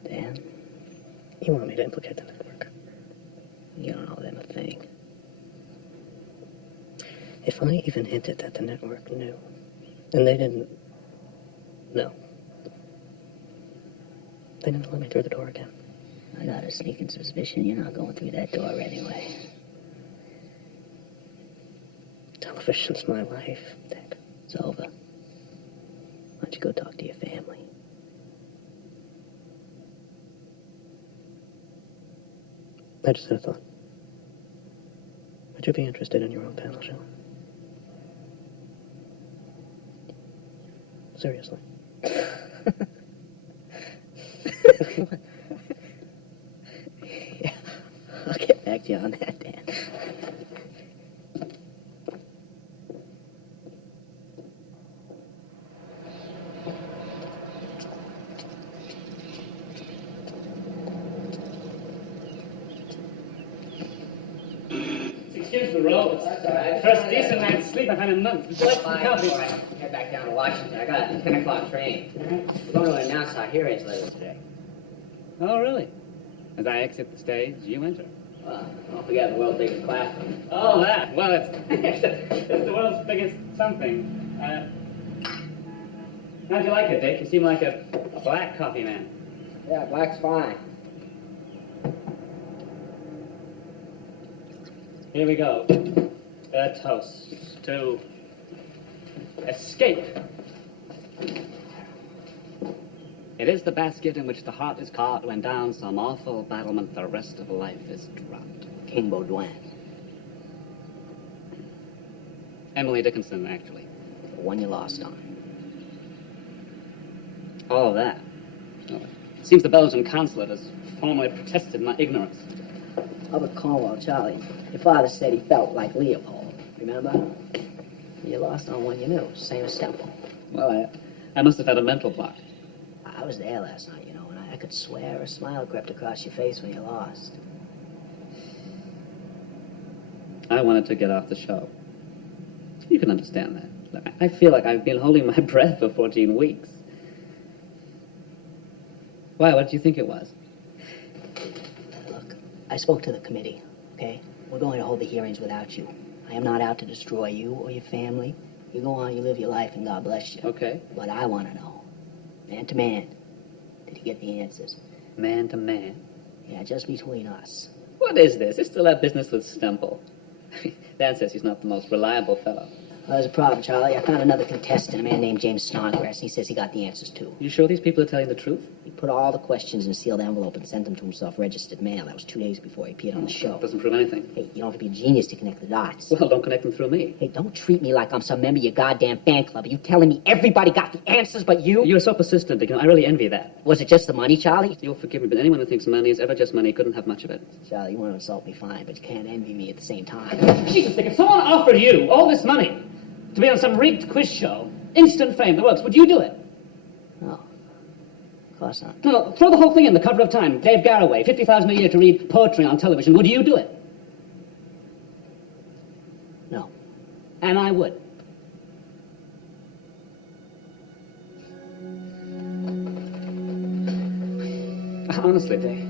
Dan? You want me to implicate the network? You don't know them a thing. If I even hinted that the network knew, and they didn't know, they didn't let me through the door again. I got a sneaking suspicion you're not going through that door anyway. Television's my life, Dick. It's over. Why don't you go talk to your family? I just had a thought. Would you be interested in your own panel show? Seriously. Yeah, I'll get back to you on that, Dan. Excuse the road. First decent night's sleep I've had in months. Would you like some coffee? Head back down to Washington. I got a 10 o'clock train. We're going to announce our hearings later today. Oh, really? As I exit the stage, you enter. Well, don't forget the world's biggest classroom. Oh, that. Well, it's the world's biggest something. How'd you like it, Dick? You seem like a black coffee man. Yeah, black's fine. Here we go. A toast to escape. It is the basket in which the heart is caught when down some awful battlement the rest of life is dropped. King Baudouin. Emily Dickinson, actually. The one you lost on. All of that. Oh, it seems the Belgian consulate has formally protested my ignorance. Albert Cornwall, Charlie. Your father said he felt like Leopold. Remember? You lost on one you knew. Same as Stemple. Well, I must have had a mental block. I was there last night, you know, and I could swear a smile crept across your face when you lost. I wanted to get off the show. You can understand that. I feel like I've been holding my breath for 14 weeks. Why? What did you think it was? Look, I spoke to the committee, okay? We're going to hold the hearings without you. I am not out to destroy you or your family. You go on, you live your life, and God bless you. Okay. But I want to know, man to man, did you get the answers? Man to man? Yeah, just between us. What is this? It's still that business with Stemple. Dan says he's not the most reliable fellow. Well, there's a problem, Charlie. I found another contestant, a man named James Snodgrass, and he says he got the answers, too. You sure these people are telling the truth? He put all the questions in a sealed envelope and sent them to himself registered mail. That was 2 days before he appeared on the show. Doesn't prove anything. Hey, you don't have to be a genius to connect the dots. Well, don't connect them through me. Hey, don't treat me like I'm some member of your goddamn fan club. Are you telling me everybody got the answers but you? You're so persistent, Dick. I really envy that. Was it just the money, Charlie? You'll forgive me, but anyone who thinks money is ever just money couldn't have much of it. Charlie, you want to insult me, fine, but you can't envy me at the same time. Jesus, Dick, if someone offered you all this money to be on some rigged quiz show, instant fame, the works, would you do it? No. Of course not. No, throw the whole thing in the cover of Time. Dave Garroway, $50,000 a year to read poetry on television. Would you do it? No. And I would. Honestly, Dave.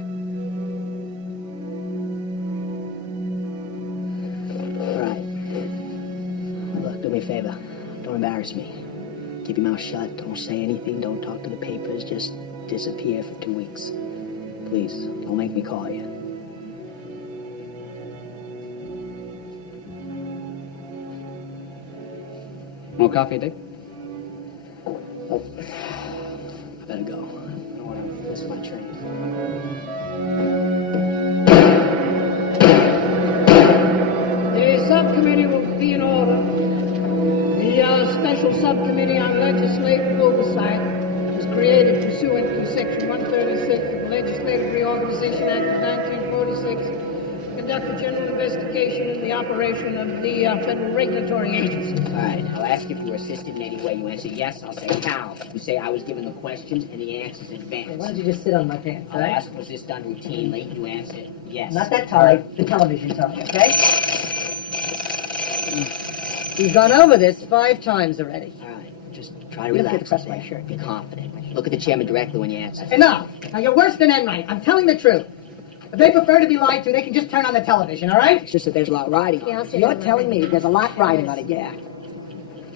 Look, do me a favor. Don't embarrass me. Keep your mouth shut. Don't say anything. Don't talk to the papers. Just disappear for 2 weeks. Please, don't make me call you. More coffee, Dick? I better go. I don't want to miss my train. The subcommittee will be in order. The Special Subcommittee on Legislative Oversight was created pursuant to Section 136 of the Legislative Reorganization Act of 1946 to conduct a general investigation in the operation of the federal regulatory agencies. All right, I'll ask if you were assisted in any way. You answer yes, I'll say how. You say I was given the questions and the answers in advance. Why don't you just sit on my pants, I'll all right? ask, was this done routinely? You answer yes. Not that tie, the television tie, okay? We've gone over this 5 times already. All right, just try to You don't relax. get to press my shirt. Be confident. Look at the chairman directly when you answer. Enough! Now, you're worse than Enright. I'm telling the truth. If they prefer to be lied to, they can just turn on the television, all right? It's just that there's a lot riding on it. You're telling me there's a lot riding on it, yeah.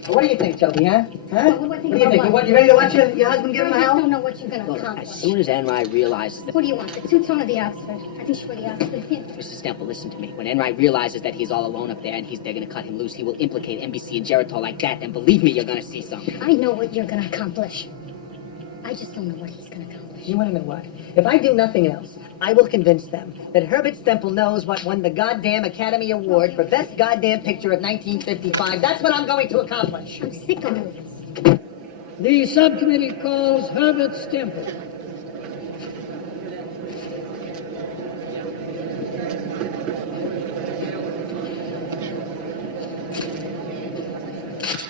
Well, what do you think, Sophie, huh? What do I think What do you think? about You ready to watch your husband give him a I just hell? don't know what you're going to Look, accomplish. as soon as Enright realizes that... What do you want? The two-tone or the Oxford? I think she wear the Oxford. Mr. Stemple, listen to me. When Enright realizes that he's all alone up there and they're going to cut him loose, he will implicate NBC and Geritol like that, and believe me, you're going to see something. I know what you're going to accomplish. I just don't know what he's going to accomplish. You want to know what? If I do nothing else, I will convince them that Herbert Stemple knows what won the goddamn Academy Award for Best Goddamn Picture of 1955. That's what I'm going to accomplish. I'm sick of movies. The subcommittee calls Herbert Stemple.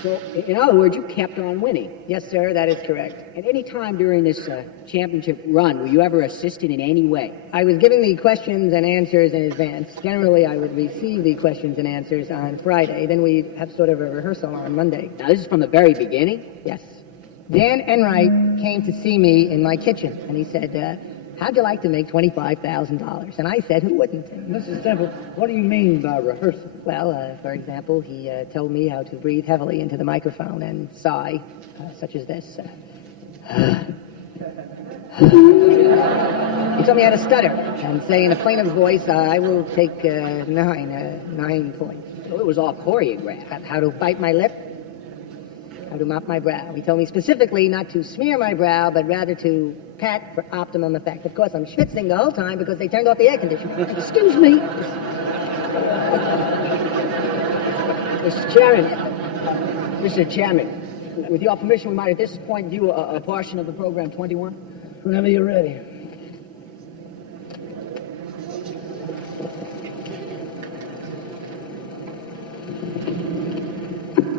So, in other words, you kept on winning. Yes, sir, that is correct. At any time during this championship run, were you ever assisted in any way? I was giving the questions and answers in advance. Generally, I would receive the questions and answers on Friday. Then we'd have sort of a rehearsal on Monday. Now, this is from the very beginning? Yes. Dan Enright came to see me in my kitchen, and he said, how'd you like to make $25,000? And I said, who wouldn't? Mrs. Temple, what do you mean by rehearsal? Well, for example, he told me how to breathe heavily into the microphone and sigh, such as this. He told me how to stutter and say in a plaintive voice, I will take 9 points. So it was all choreographed. How to bite my lip, how to mop my brow. He told me specifically not to smear my brow, but rather to pat for optimum effect. Of course, I'm schwitzing the whole time because they turned off the air conditioner. Excuse me. Mr. Chairman, with your permission, we might at this point view a portion of the program 21. Whenever you're ready.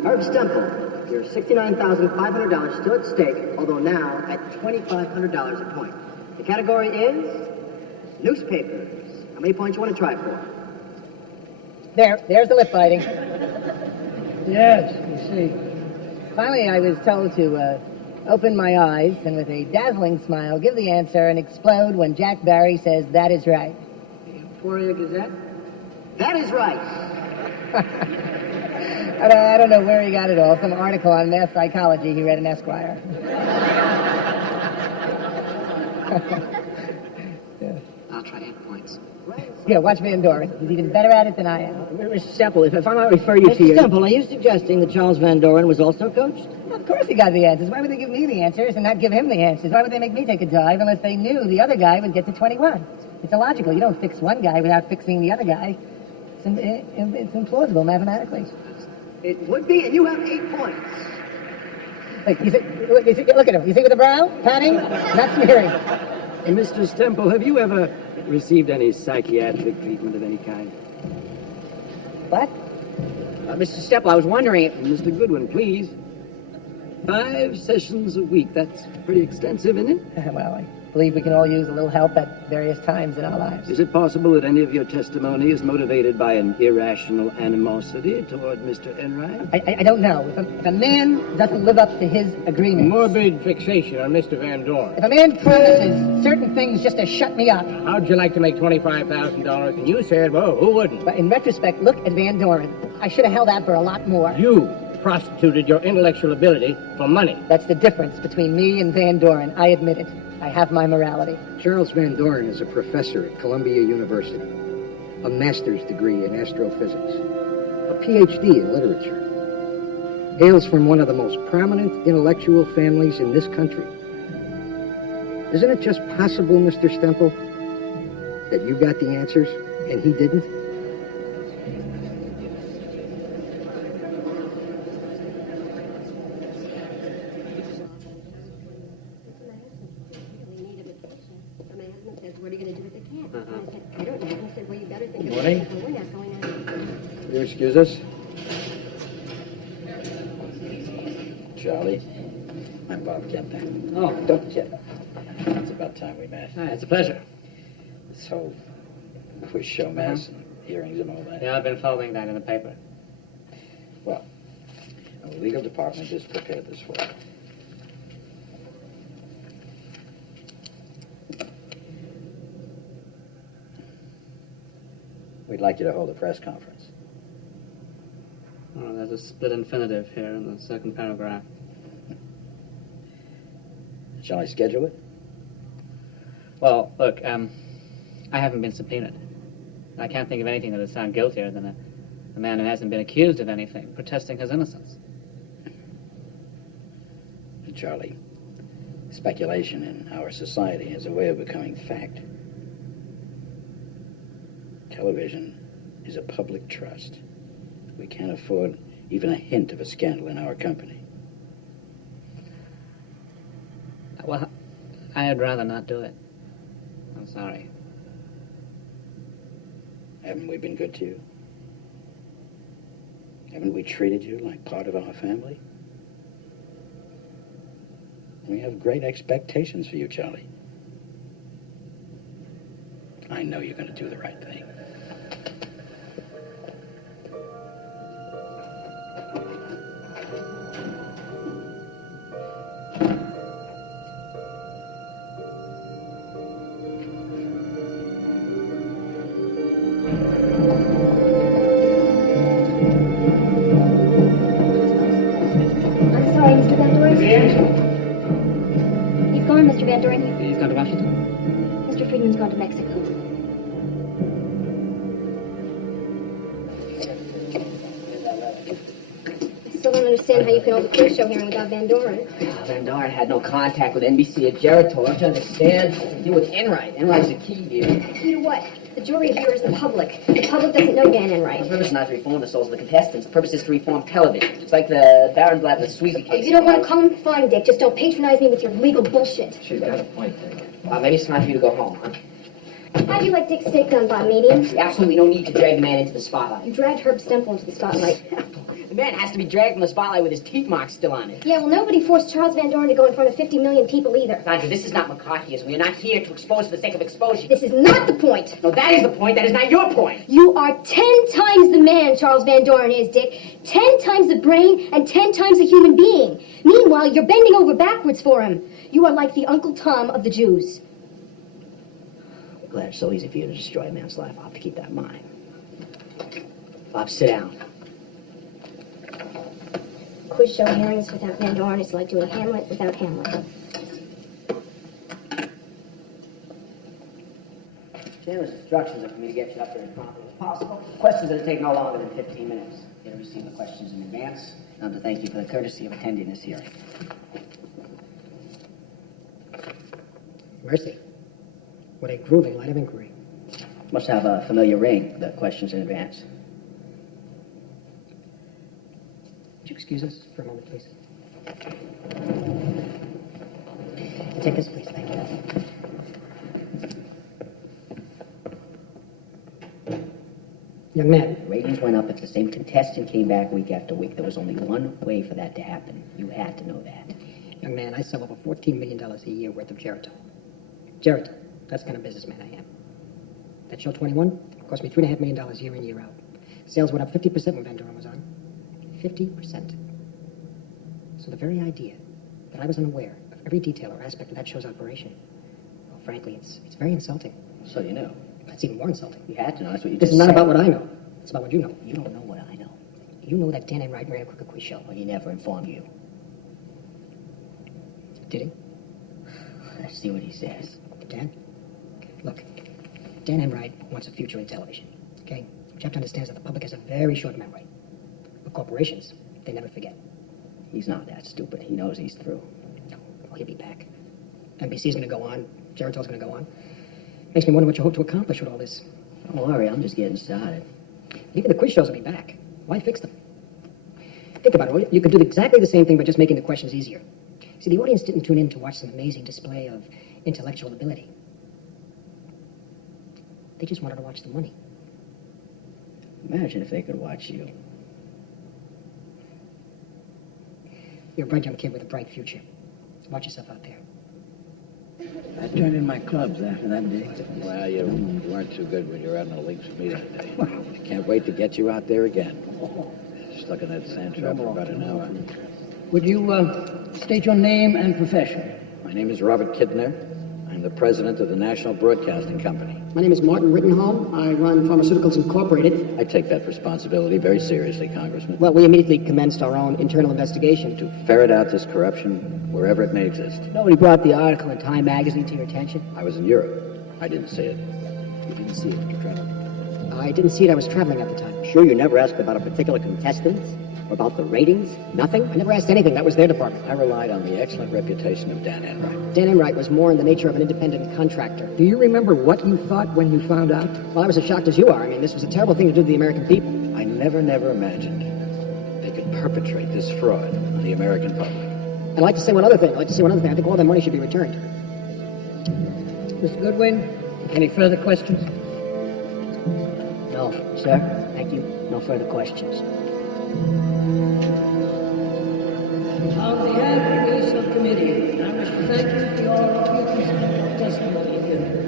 Herb Stemple, your $69,500 still at stake, although now at $2,500 a point. The category is newspapers. How many points you want to try for? There's the lip biting. Yes, you see. Finally, I was told to open my eyes and with a dazzling smile give the answer and explode when Jack Barry says, that is right. Fourier Gazette? That is right. I don't know where he got it all. Some article on mass psychology he read in Esquire. I'll try 8 points. Here, watch Van Doren. He's even better at it than I am. Mr. Stemple, if I might refer you to your... Stemple, are you suggesting that Charles Van Doren was also coached? Of course he got the answers. Why would they give me the answers and not give him the answers? Why would they make me take a dive unless they knew the other guy would get to 21? It's illogical. You don't fix one guy without fixing the other guy. It's implausible mathematically. It would be, and you have 8 points. Look, look at him. You see with the brow? Patting? Not smearing. Hey, Mr. Stemple, have you ever received any psychiatric treatment of any kind? What? Mr. Stemple, I was wondering... Mr. Goodwin, please. 5 sessions a week. That's pretty extensive, isn't it? Well, I believe we can all use a little help at various times in our lives. Is it possible that any of your testimony is motivated by an irrational animosity toward Mr. Enright? I don't know. If a man doesn't live up to his agreement... Morbid fixation on Mr. Van Dorn. If a man promises certain things just to shut me up... How'd you like to make $25,000? And you said, well, who wouldn't? But in retrospect, look at Van Doren. I should have held out for a lot more. You prostituted your intellectual ability for money. That's the difference between me and Van Doren. I admit it. I have my morality. Charles Van Doren is a professor at Columbia University, a master's degree in astrophysics, a PhD in literature, hails from one of the most prominent intellectual families in this country. Isn't it just possible, Mr. Stemple, that you got the answers and he didn't? What are you going to do with the cat? I said, I don't know. He said, well, you better think Good of morning. something. We're not going on. Will you excuse us? Charlie, I'm Bob Kempton. Oh, Dr. Chip. It's about time we met. Hi, it's a pleasure. This whole quiz show mess and hearings and all that. Yeah, I've been following that in the paper. Well, the legal department is prepared this for you. We'd like you to hold a press conference. Oh, there's a split infinitive here in the second paragraph. Shall I schedule it? Well, look, I haven't been subpoenaed. I can't think of anything that would sound guiltier than a man who hasn't been accused of anything, protesting his innocence. Charlie, speculation in our society has a way of becoming fact. Television is a public trust. We can't afford even a hint of a scandal in our company. Well, I'd rather not do it. I'm sorry. Haven't we been good to you? Haven't we treated you like part of our family? We have great expectations for you, Charlie. I know you're going to do the right thing. I'm sorry, Mr. Van Doren. He's gone, Mr. Van Doren. He's gone to Washington? Mr. Friedman's gone to Mexico. I still don't understand how you can hold a quiz show hearing without Van Doren. Van Doren had no contact with NBC or Geritol. Don't you understand? To deal with Enright. Enright's the key here. Key to what? The jury here is the public. The public doesn't know Dan Enright. The purpose is not to reform the souls of the contestants. The purpose is to reform television. It's like the Baron Blatt and the Sweezy case. If you don't want to call him, fine, Dick. Just don't patronize me with your legal bullshit. She's got a point there. Maybe it's time for you to go home, huh? How'd you like Dick's steak done, Bob Medium? We absolutely no need to drag the man into the spotlight. You dragged Herb Stemple into the spotlight. The man has to be dragged from the spotlight with his teeth marks still on it. Yeah, well, nobody forced Charles Van Doren to go in front of 50 million people either. Sandra, this is not McCarthyism. We are not here to expose for the sake of exposure. This is not the point. No, that is the point. That is not your point. You are 10 times the man Charles Van Doren is, Dick. 10 times the brain and 10 times the human being. Meanwhile, you're bending over backwards for him. You are like the Uncle Tom of the Jews. I'm glad it's so easy for you to destroy a man's life. I'll have to keep that in mind. Bob, sit down. Quiz show hearings without Van Doren is like doing Hamlet without Hamlet. Chairman's instructions are for me to get you up there as promptly as possible. Questions will take no longer than 15 minutes. You'll receive the questions in advance. I'm to thank you for the courtesy of attending this hearing. Mercy. What a grueling line of inquiry. Must have a familiar ring, the questions in advance. Would you excuse us for a moment, please? Take this, please. Thank you. Young man. Ratings went up if the same contestant came back week after week. There was only one way for that to happen. You had to know that. Young man, I sell over $14 million a year worth of Geritol. Geritol. That's the kind of businessman I am. That show 21 cost me $3.5 million year in, year out. Sales went up 50% when Van Doren was on. 50%. So the very idea that I was unaware of every detail or aspect of that show's operation, well, frankly, it's very insulting. So you know. That's even more insulting. You had to know. That's what you This just is not said. about what I know. It's about what you know. You don't know what I know. You know that Dan Enright ran a crooked quiz show. Well, he never informed you. Did he? Let's see what he says. Dan? Look, Dan Enright wants a future in television, okay? Which you have to understand is that the public has a very short memory. But corporations, they never forget. He's not that stupid. He knows he's through. Oh, he'll be back. NBC's going to go on. Geritol's going to go on. Makes me wonder what you hope to accomplish with all this. Don't worry, I'm just getting started. Even the quiz shows will be back. Why fix them? Think about it. You could do exactly the same thing by just making the questions easier. See, the audience didn't tune in to watch some amazing display of intellectual ability. They just wanted to watch the money. Imagine if they could watch you. You're a bright young kid with a bright future. Watch yourself out there. I turned in my clubs after that day. Well, you weren't too good when you were out in the links with me that day. Can't wait to get you out there again. Stuck in that sand trap for about an hour. Would you state your name and profession? My name is Robert Kidner. I'm the president of the National Broadcasting Company. My name is Martin Rittenholm. I run Pharmaceuticals Incorporated. I take that responsibility very seriously, Congressman. Well, we immediately commenced our own internal investigation To ferret out this corruption wherever it may exist. Nobody brought the article in Time magazine to your attention? I was in Europe. I didn't see it. You didn't see it. You traveled. I didn't see it. I was traveling at the time. Sure you never asked about a particular contestant? Or about the ratings? Nothing? I never asked anything. That was their department. I relied on the excellent reputation of Dan Enright. Dan Enright was more in the nature of an independent contractor. Do you remember what you thought when you found out? Well, I was as shocked as you are. I mean, this was a terrible thing to do to the American people. I never imagined they could perpetrate this fraud on the American public. I'd like to say one other thing. I think all that money should be returned. Mr. Goodwin, any further questions? No, sir. Thank you. No further questions. On behalf of the subcommittee, I wish to thank you for your testimony here.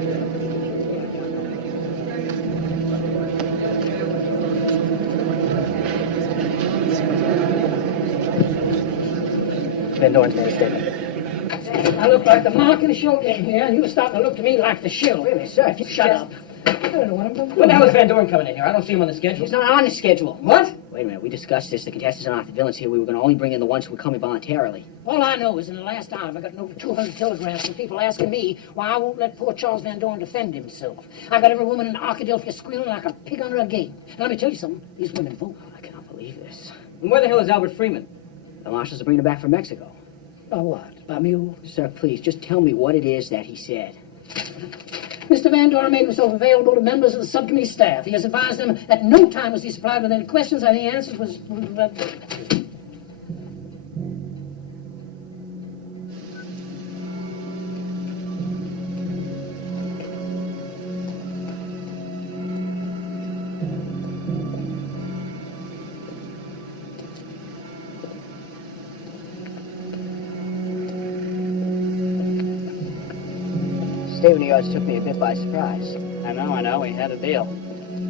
Van Doren's made a statement. I look like the mark of the show game here, and you were starting to look to me like the shill. Really, sir, if you Shut up. I don't know what I'm doing. When the hell is Van Doren coming in here? I don't see him on the schedule. He's not on the schedule. What? Wait a minute, we discussed this. The contestants are not the villains here. We were going to only bring in the ones who were coming voluntarily. All I know is in the last hour, I got over 200 telegrams from people asking me why I won't let poor Charles Van Doren defend himself. I got every woman in Arkadelphia squealing like a pig under a gate. And let me tell you something, these women vote. I cannot believe this. And where the hell is Albert Freeman? The marshals are bringing him back from Mexico. About what? About me? Sir, please, just tell me what it is that he said. Mr. Van Doren made himself available to members of the subcommittee staff. He has advised them at no time was he supplied with any questions, and the answers was... State of New York took me a bit by surprise. I know. We had a deal.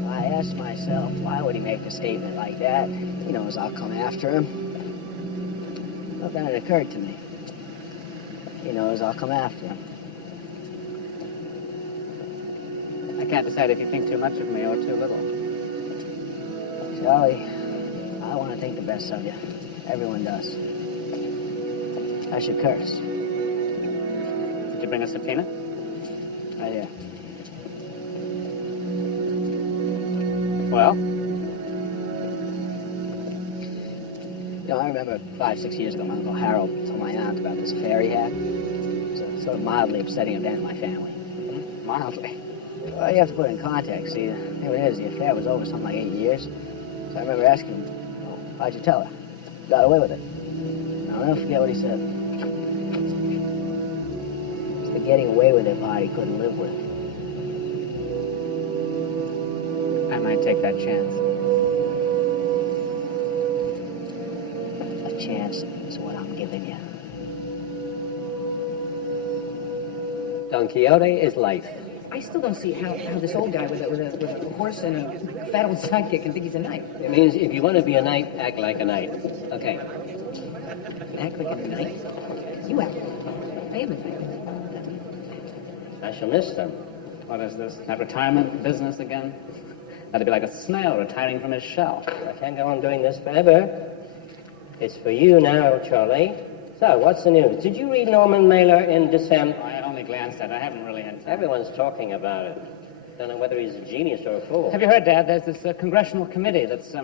I asked myself, why would he make a statement like that? He knows I'll come after him. But then it occurred to me. He knows I'll come after him. I can't decide if you think too much of me or too little. Charlie, I want to think the best of you. Everyone does. I should curse. Did you bring a subpoena? Right here. Well? You know, I remember 5-6 years ago, my Uncle Harold told my aunt about this affair he had. It was sort of mildly upsetting event in my family. Mildly? Well, you have to put it in context. See, here it is. The affair was over something like 8 years. So I remember asking him, "Oh, how'd you tell her? Got away with it?" And I'll never forget what he said. It's the getting away with it part he couldn't live with. I might take that chance. A chance is what I'm giving you. Don Quixote is life. I still don't see how this old guy with a horse and a fat old sidekick can think he's a knight. It means if you want to be a knight, act like a knight. Okay. Act like a knight? You act. I am a knight. I shall miss them. What is this? That retirement business again? That'd be like a snail retiring from his shell. I can't go on doing this forever. It's for you now, Charlie. So, what's the news? Did you read Norman Mailer in Dissent? I only glanced at it. I haven't really had time. Everyone's talking about it. Don't know whether he's a genius or a fool. Have you heard, Dad? There's this Congressional committee that's,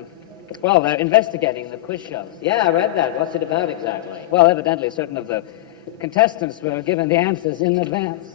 well, they're investigating the quiz shows. Yeah, I read that. What's it about exactly? Well, evidently certain of the contestants were given the answers in advance.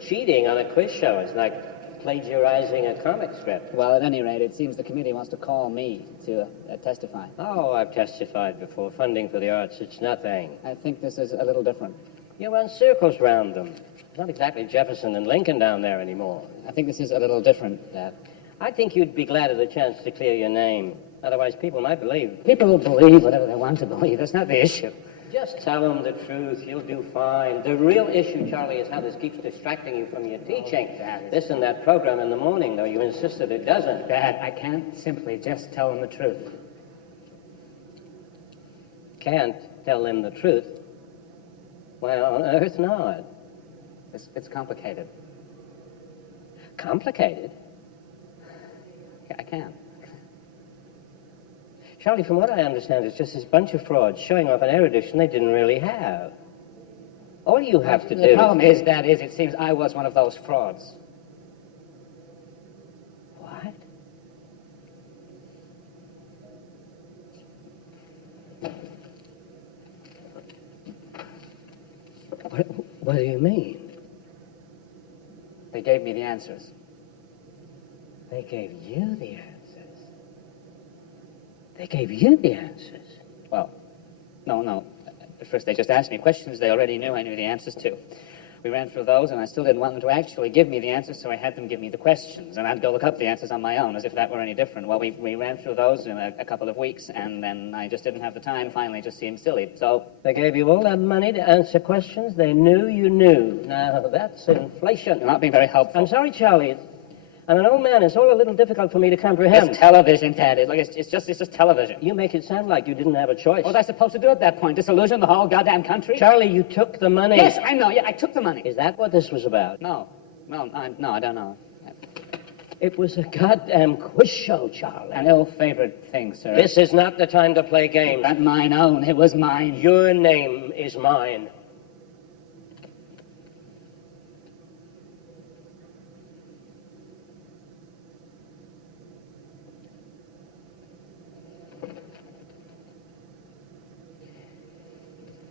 Cheating on a quiz show is like plagiarizing a comic strip. Well, at any rate, it seems the committee wants to call me to testify. Oh, I've testified before. Funding for the arts, it's nothing. I think this is a little different. You run circles round them. It's not exactly Jefferson and Lincoln down there anymore. I think this is a little different, Dad. I think you'd be glad of the chance to clear your name. Otherwise, people might believe. People will believe whatever they want to believe. That's not the issue. Just tell them the truth. You'll do fine. The real issue, Charlie, is how this keeps distracting you from your teaching. Dad. This and that program in the morning, though. You insist that it doesn't. Dad, I can't simply just tell them the truth. Can't tell them the truth? Why on earth not? It's complicated. Complicated? I can't. Charlie, from what I understand, it's just this bunch of frauds showing off an erudition they didn't really have. All you have to do... The problem is, Dad, it seems I was one of those frauds. What? What do you mean? They gave me the answers. They gave you the answers? They gave you the answers? Well, no. At first they just asked me questions they already knew I knew the answers to. We ran through those, and I still didn't want them to actually give me the answers, so I had them give me the questions, and I'd go look up the answers on my own, as if that were any different. Well, we ran through those in a couple of weeks, and then I just didn't have the time. Finally, it just seemed silly, so... They gave you all that money to answer questions they knew you knew. Now, that's inflation. You're not being very helpful. I'm sorry, Charlie. I'm an old man. It's all a little difficult for me to comprehend. It's television, Dad. It's just television. You make it sound like you didn't have a choice. What was I supposed to do at that point? Disillusion the whole goddamn country? Charlie, you took the money. Yes, I know. Yeah, I took the money. Is that what this was about? No, I don't know. It was a goddamn quiz show, Charlie. An ill-favored thing, sir. This is not the time to play games. Not mine own. It was mine. Your name is mine.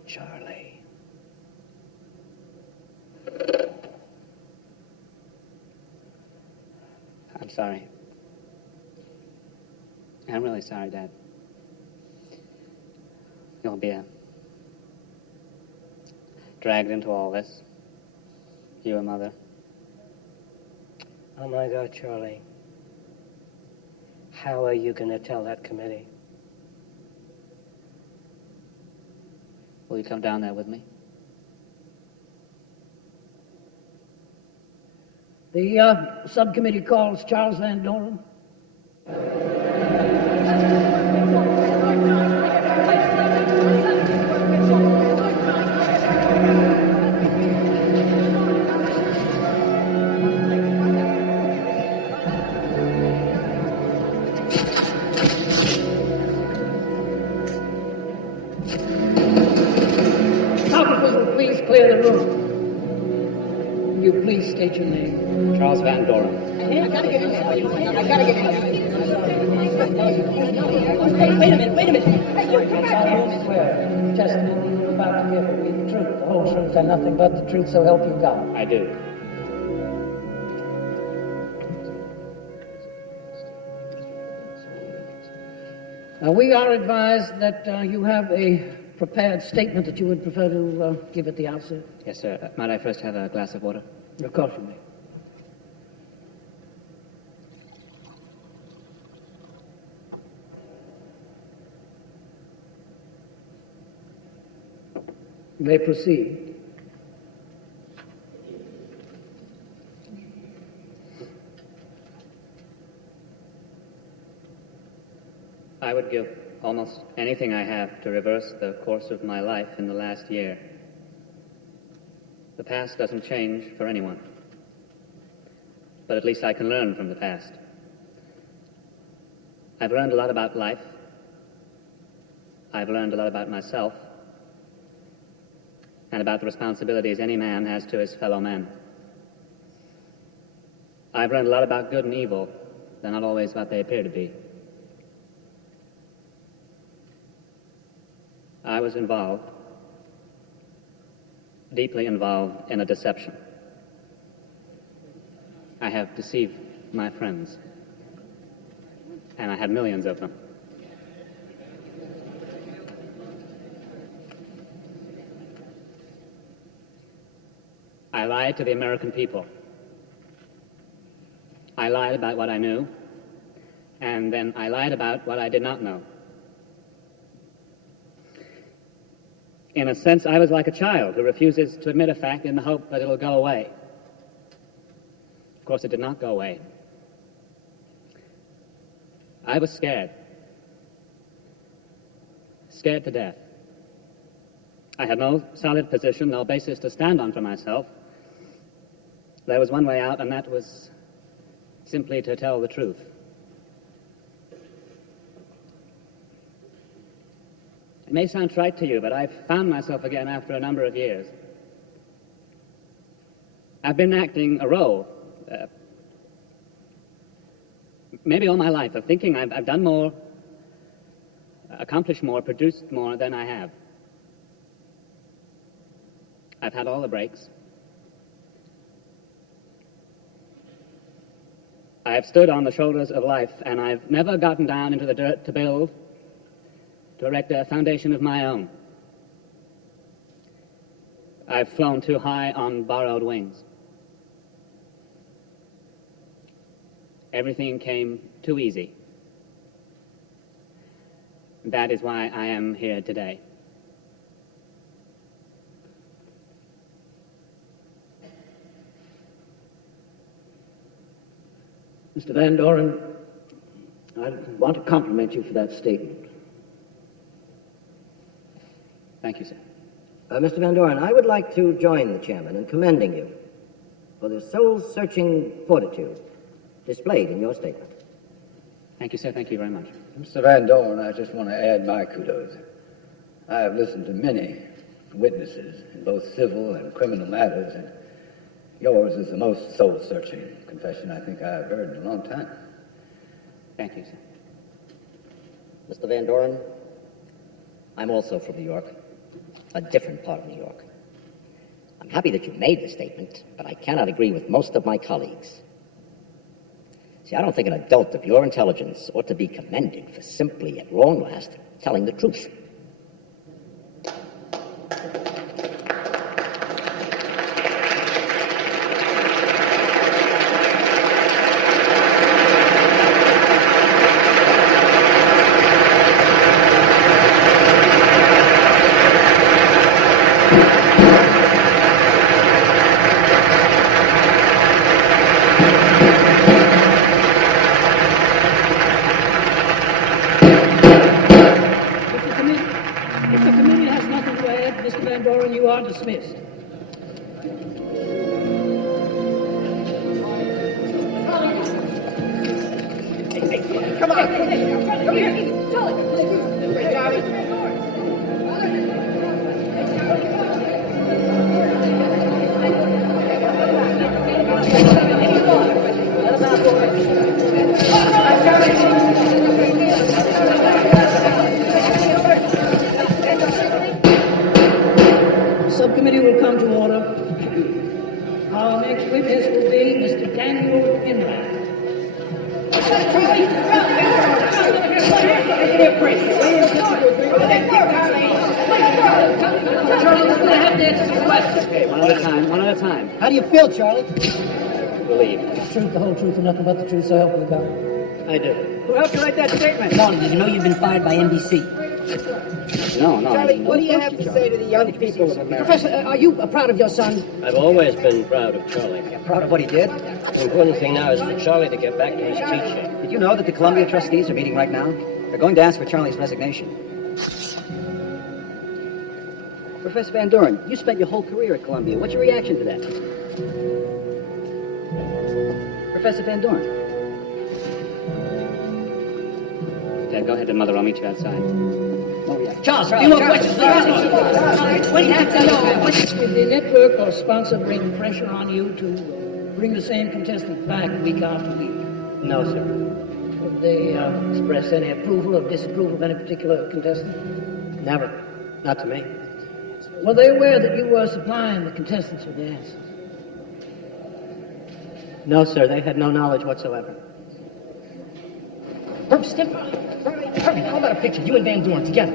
Charlie. I'm sorry. I'm really sorry, Dad. You'll be dragged into all this. You and Mother. Oh, my God, Charlie. How are you going to tell that committee? Will you come down there with me? The subcommittee calls Charles Van Doren. Officers will please clear the room. Will you please state your name? Charles Van Doren. I gotta get in. Wait a minute. Hey, you come back here. Swear, testimony you're about to give will be the truth, the whole truth, and nothing but the truth, so help you God. I do. We are advised that you have a prepared statement that you would prefer to give at the outset. Yes, sir. Might I first have a glass of water? Of course you may. You may proceed. I would give almost anything I have to reverse the course of my life in the last year. The past doesn't change for anyone, but at least I can learn from the past. I've learned a lot about life. I've learned a lot about myself and about the responsibilities any man has to his fellow men. I've learned a lot about good and evil. They're not always what they appear to be. I was involved, deeply involved in a deception. I have deceived my friends, and I had millions of them. I lied to the American people. I lied about what I knew, and then I lied about what I did not know. In a sense, I was like a child who refuses to admit a fact in the hope that it'll go away. Of course, it did not go away. I was scared. Scared to death. I had no solid position, no basis to stand on for myself. There was one way out, and that was simply to tell the truth. It may sound trite to you, but I've found myself again after a number of years. I've been acting a role, maybe all my life, of thinking I've done more, accomplished more, produced more than I have. I've had all the breaks. I have stood on the shoulders of life, and I've never gotten down into the dirt to build, to erect a foundation of my own. I've flown too high on borrowed wings. Everything came too easy. That is why I am here today. Mr. Van Doren, I want to compliment you for that statement. Thank you, sir. Mr. Van Doren, I would like to join the chairman in commending you for the soul-searching fortitude displayed in your statement. Thank you, sir. Thank you very much. Mr. Van Doren, I just want to add my kudos. I have listened to many witnesses in both civil and criminal matters, and yours is the most soul-searching confession I think I have heard in a long time. Thank you, sir. Mr. Van Doren, I'm also from New York, a different part of New York. I'm happy that you made the statement, but I cannot agree with most of my colleagues. See, I don't think an adult of your intelligence ought to be commended for simply, at long last, telling the truth. If the committee has nothing to add, Mr. Van Doren, you are dismissed. Come on. Come here. Charlie. witness will be Mr. Daniel Enright. Okay, one at a time, one at a time. How do you feel, Charlie? Believe. The truth, the whole truth, and nothing but the truth, so help me God. I do. Who helped you write that statement? Marty, did you know you've been fired by NBC? No. Charlie, what do you have to say to the young people of America? Professor, are you proud of your son? I've always been proud of Charlie. Proud of what he did? The important thing now is for Charlie to get back to his teaching. Did you know that the Columbia trustees are meeting right now? They're going to ask for Charlie's resignation. Professor Van Doren, you spent your whole career at Columbia. What's your reaction to that? Professor Van Doren. Dad, go ahead and Mother. I'll meet you outside. Charles, a few more questions. What do you have to know? Did the network or sponsor bring pressure on you to bring the same contestant back week after week? No, sir. Did they express any approval or disapproval of any particular contestant? Never. Not to me. Were they aware that you were supplying the contestants with the answers? No, sir. They had no knowledge whatsoever. Herb Stimper. Herbie, how about a picture? You and Van Doren together.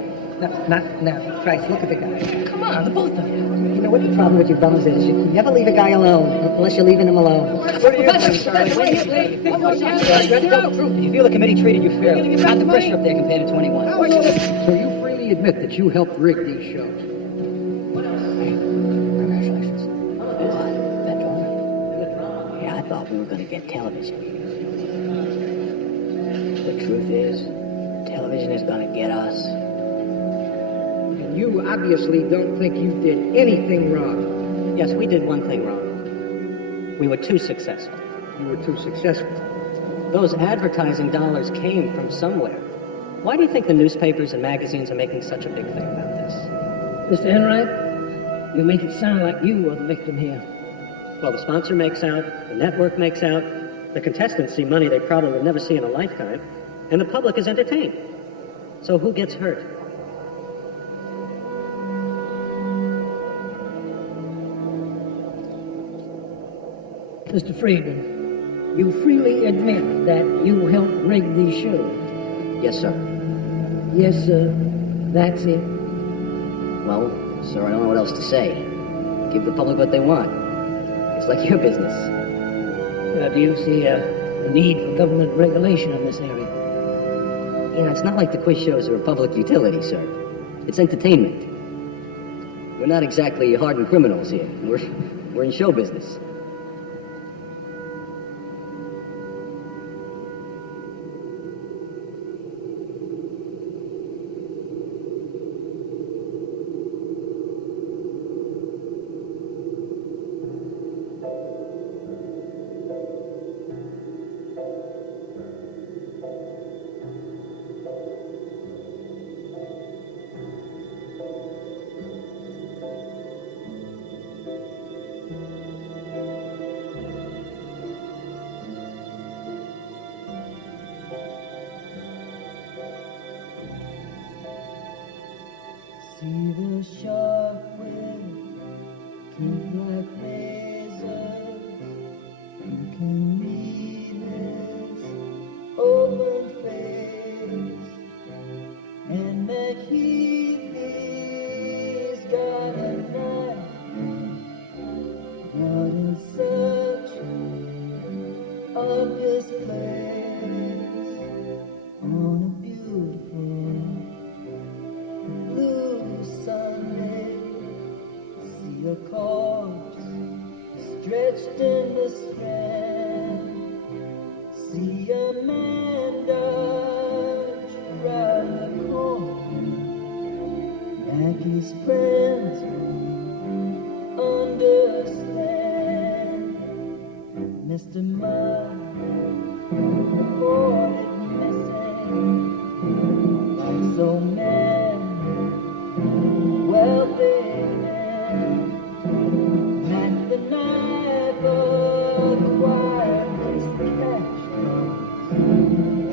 Now, Christ, look at the guy. Come on, the both of you. You know what the problem with you bums is? You never leave a guy alone unless you're leaving him alone. What do you think, Charlie? Do you feel the committee treated you fairly? Not the pressure up there compared to 21. So you freely admit that you helped rig these shows? Congratulations. Yeah, I thought we were going to get television. The truth is, television is going to get us. And you obviously don't think you did anything wrong. Yes, we did one thing wrong. We were too successful. You were too successful. Those advertising dollars came from somewhere. Why do you think the newspapers and magazines are making such a big thing about this? Mr. Enright, you make it sound like you are the victim here. Well, the sponsor makes out, the network makes out, the contestants see money they probably would never see in a lifetime, and the public is entertained. So who gets hurt? Mr. Friedman, you freely admit that you helped rig these shows. Yes, sir. Yes, sir. That's it. Well, sir, I don't know what else to say. Give the public what they want. It's like your business. Do you see a need for government regulation in this area? You know, it's not like the quiz shows are a public utility, sir. It's entertainment. We're not exactly hardened criminals here. We're in show business. See the sharp wind, keep like razors. You can read his open face, and that he's got a knife, not in search of this place on a beautiful blue Sunday. See a corpse stretched in the sand. See a man dodge around the corner, like his friends understand. Mr. Mud reported missing, like so many wealthy men. Like the night acquired this cash,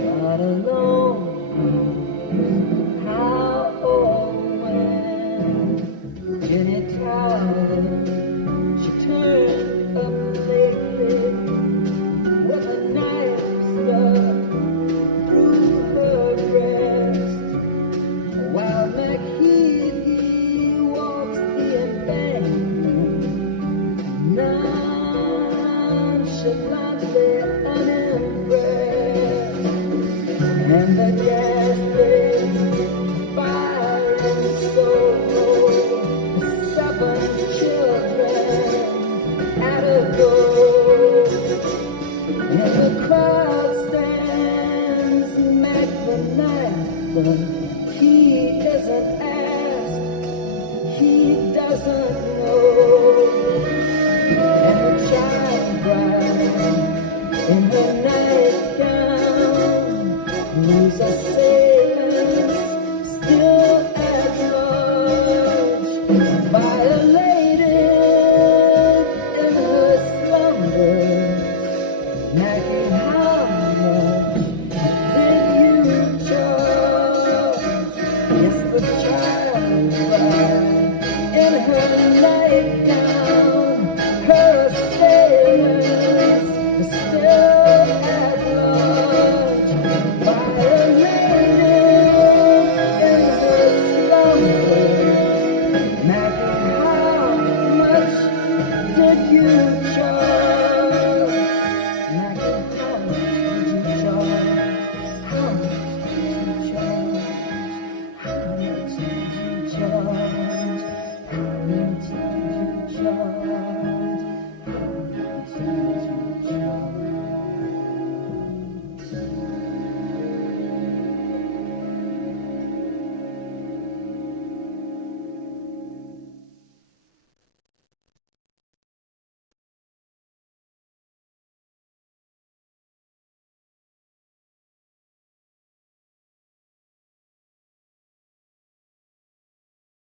not alone how or when. Jenny Tyler, she turned up late nonchalantly unimpressed, and the gasping fire and soul, 7 children at a go, and the crowd stands magnified, but he isn't asked, he doesn't know. And the child bride in her nightgown, whose assailants still at large, violated in her slumbers, knocking